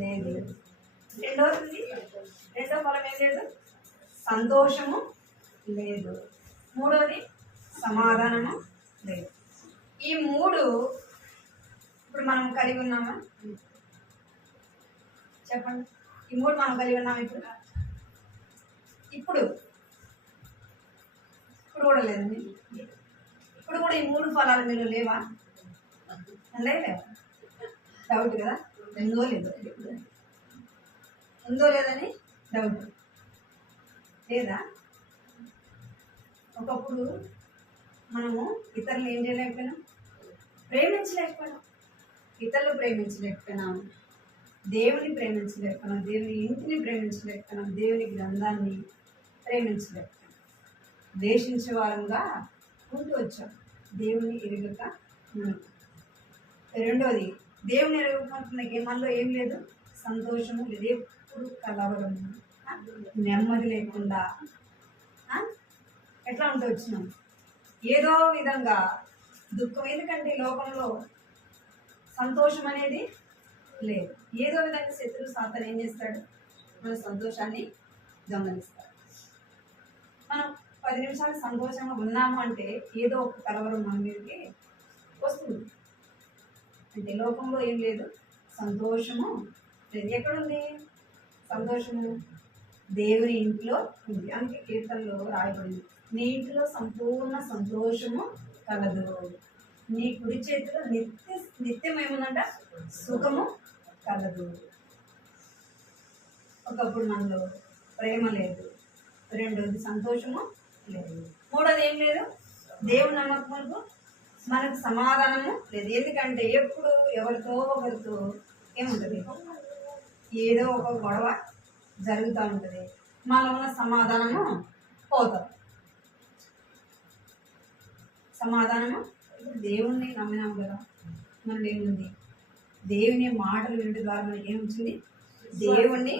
లేదు. రెండో ఫలం ఏం లేదు? సంతోషము లేదు. మూడోది సమాధానము లేదు. ఈ మూడు ఇప్పుడు మనం కలిగి ఉన్నామా? చెప్పండి. ఈ మూడు మనం కలిగి ఉన్నామా? ఇప్పుడు కూడా లేదండి. ఇప్పుడు కూడా ఈ మూడు ఫలాలు మీరు లేవా? లేవా? డౌట్ కదా? ఉందో లేదో, ఉందో లేదని డౌట్ లేదా? ఒకప్పుడు మనము ఇతరులు ఏం చేయలేకపోయినాం, ప్రేమించలేకపోయినాం, ఇతరులు ప్రేమించలేకపోయినాం, దేవుని ప్రేమించలేకపోయినాం, దేవుని ఇంటిని ప్రేమించలేకపోయినాం, దేవుని గ్రంథాన్ని ప్రేమించలేకపోయినాం. ద్వేషించే వారంగా ఉంటూ వచ్చాం, దేవుని ఎరుగక ఉన్నాం. రెండోది, దేవుని ఎరగకుంటున్నకి మనలో ఏం లేదు, సంతోషము లేదు, ఎప్పుడు కలవరము, నెమ్మది లేకుండా ఎట్లా ఉంటూ వచ్చినాం, ఏదో విధంగా దుఃఖం. ఎందుకంటే లోకంలో సంతోషం అనేది లేదు. ఏదో విధంగా శత్రువు సాతాను ఏం చేస్తాడు, మన సంతోషాన్ని గమనిస్తాడు. మనం 10 నిమిషాలు సంతోషంగా ఉన్నాము అంటే ఏదో ఒక కలవరం మన మీదకి వస్తుంది. అంటే లోకంలో ఏం లేదు, సంతోషము లేదు. ఎక్కడుంది సంతోషము? దేవుని ఇంట్లో ఉంది. అందుకే కీర్తనలో రాయబడింది, నీ ఇంట్లో సంపూర్ణ సంతోషము కలదు, నీ కుడి చేతిలో నిత్యం ఏముందంట, సుఖము కలదు. ఒకప్పుడు మనలో ప్రేమ లేదు, రెండోది సంతోషము లేదు, మూడోది ఏం లేదు, దేవుని నమ్మకములకు మనకు సమాధానము లేదు. ఎందుకంటే ఎప్పుడు ఎవరితో ఒకరితో ఏముంటుంది, ఏదో ఒక గొడవ జరుగుతూ ఉంటుంది, మనలో ఉన్న సమాధానము పోతాం. సమాధానము ఇప్పుడు దేవుణ్ణి నమ్మినాం కదా, మనం ఏముంది, దేవుని మాటలు వినడం ద్వారా మనకి ఏమొచ్చింది, దేవుణ్ణి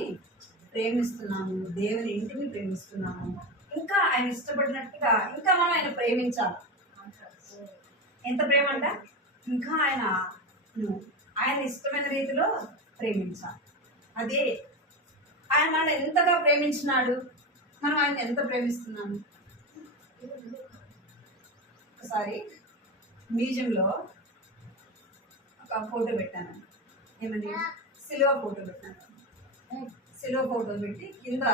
ప్రేమిస్తున్నాము, దేవుని ఇంటిని ప్రేమిస్తున్నాము. ఇంకా ఆయన ఇష్టపడినట్టుగా ఇంకా మనం ఆయన ప్రేమించాలి. ఎంత ప్రేమ అంట, ఇంకా ఆయన ఇష్టమైన రీతిలో ప్రేమించాలి. అదే ఆయన మనల్ని ఎంతగా ప్రేమించినాడు, మనం ఆయన ఎంత ప్రేమిస్తున్నాము. ఒకసారి మ్యూజియంలో ఒక ఫోటో పెట్టాను, ఏమని, సిలువ ఫోటో పెట్టాను. సిలువ ఫోటో పెట్టి కింద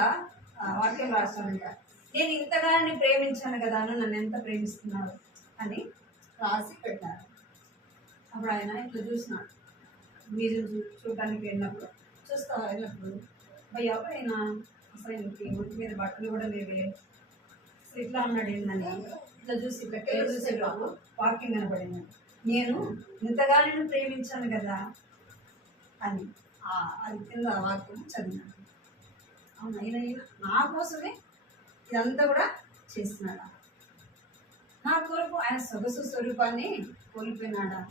వాక్యం రాస్తానంట, నేను ఇంతగా ప్రేమించాను కదా, నన్ను ఎంత ప్రేమిస్తున్నాడు అని రాసి పెట్టారు. అప్పుడు ఆయన ఇట్లా చూసినాడు, మ్యూజియం చూడటానికి వెళ్ళినప్పుడు వెళ్ళినప్పుడు భయ్య ఎవరైనా అసలు ఇంటికి ఒంటి మీద బట్టలు కూడా లేవే, అసలు ఇట్లా అన్నాడు ఏందని ఇట్లా చూసి ఇట్లా కేర్ చూసేటప్పుడు వాక్యం కనపడింది, నేను ఇంతగా ప్రేమించాను కదా అని. అది కింద వాక్యం చదివినాడు. అవును, ఆయన నా కోసమే ఇదంతా కూడా చేస్తున్నాడా, నా కొరకు ఆయన సొగసు స్వరూపాన్ని కోల్పోయినాడా,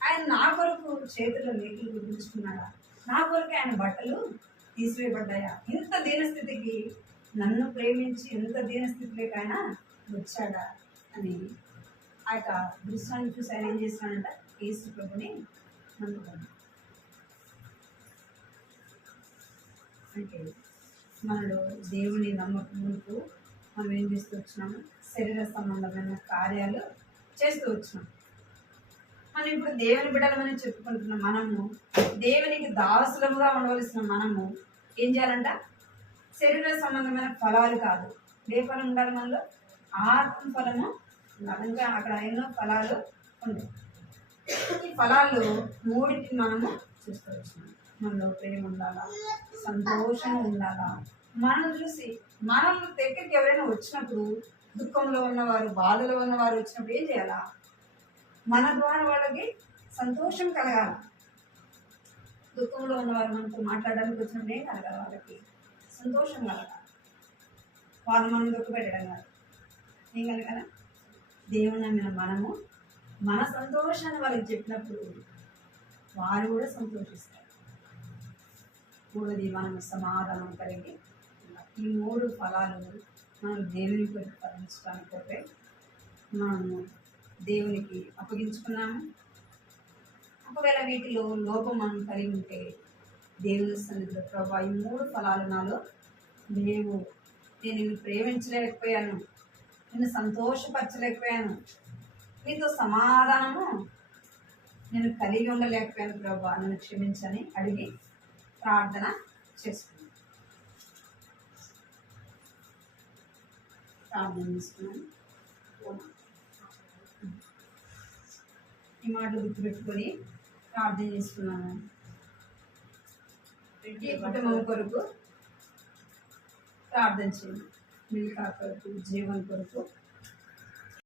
ఆయన నా కొరకు చేతుల్లో మేకులు గుర్తించుకున్నాడా, నా కొరకు ఆయన బట్టలు తీసివేయబడ్డాయా, ఇంత దీనస్థితికి నన్ను ప్రేమించి ఇంత దీనస్థితిలోకి ఆయన వచ్చాడా అని ఆ యొక్క దృశ్యాన్ని చూసి ఆయన ఏం చేస్తున్నాడంట, యేసు ప్రభుని నమ్ముకున్నాడు. అంటే మనలో దేవుని నమ్మకంతో మనం ఏం చేస్తూ వచ్చినాము, శరీర సంబంధమైన కార్యాలు చేస్తూ వచ్చినాం. మనం ఇప్పుడు దేవుని బిడ్డలమని చెప్పుకుంటున్నాం. మనము దేవునికి దాసులముగా ఉండవలసిన మనము ఏం చేయాలంట, శరీర సంబంధమైన ఫలాలు కాదు, ఏ ఫలం ఉండాలి మనలో, ఆత్మ ఫలము ఉండాలి. ఇంకా అక్కడ ఎన్నో ఫలాలు ఉంటాయి. ఈ ఫలాలు మూడింటిని మనము చూస్తూ వచ్చినాం. మనలో ప్రేమ ఉండాలా, సంతోషం ఉండాలా. మనం చూసి మనం దగ్గరికి ఎవరైనా వచ్చినప్పుడు, దుఃఖంలో ఉన్నవారు, బాధలో ఉన్నవారు వచ్చినప్పుడు ఏం చేయాలా, మన ద్వారా వాళ్ళకి సంతోషం కలగాలి. దుఃఖంలో ఉన్నవారు మనతో మాట్లాడడానికి వచ్చినప్పుడు ఏం కలగాలి, వాళ్ళకి సంతోషం కలగాలి. వాళ్ళు మనం దుఃఖ పెట్టడం కాదు, ఏం కలగాలి, దేవుని నమ్మిన మనము మన సంతోషాన్ని వాళ్ళకి చెప్పినప్పుడు వారు కూడా సంతోషిస్తారు. మూడోది, మనం సమాధానం కలిగి ఈ 3 ఫలాలు మనం దేవునికి ప్రతిఫలించడానికి మనము దేవునికి అప్పగించుకున్నాము. ఒకవేళ వీటిలో లోపం మనం కలిగి ఉంటే దేవుని సన్నిధిలో, ప్రభా ఈ 3 ఫలాలు నాలో లేవు, నేను నిన్ను ప్రేమించలేకపోయాను, నిన్ను సంతోషపరచలేకపోయాను, నీతో సమాధానము నేను కలిగి ఉండలేకపోయాను ప్రభా, నన్ను క్షమించని అడిగి ప్రార్థన చేసుకున్నాను. ప్రార్థన చేసుకున్నాను. ఈ మాటలు గుర్తుపెట్టుకొని ప్రార్థన చేసుకున్నాను. ఈ కుటుంబం కొరకు ప్రార్థన చేయండి. మిల్కా కొరకు జీవన్ కొరకు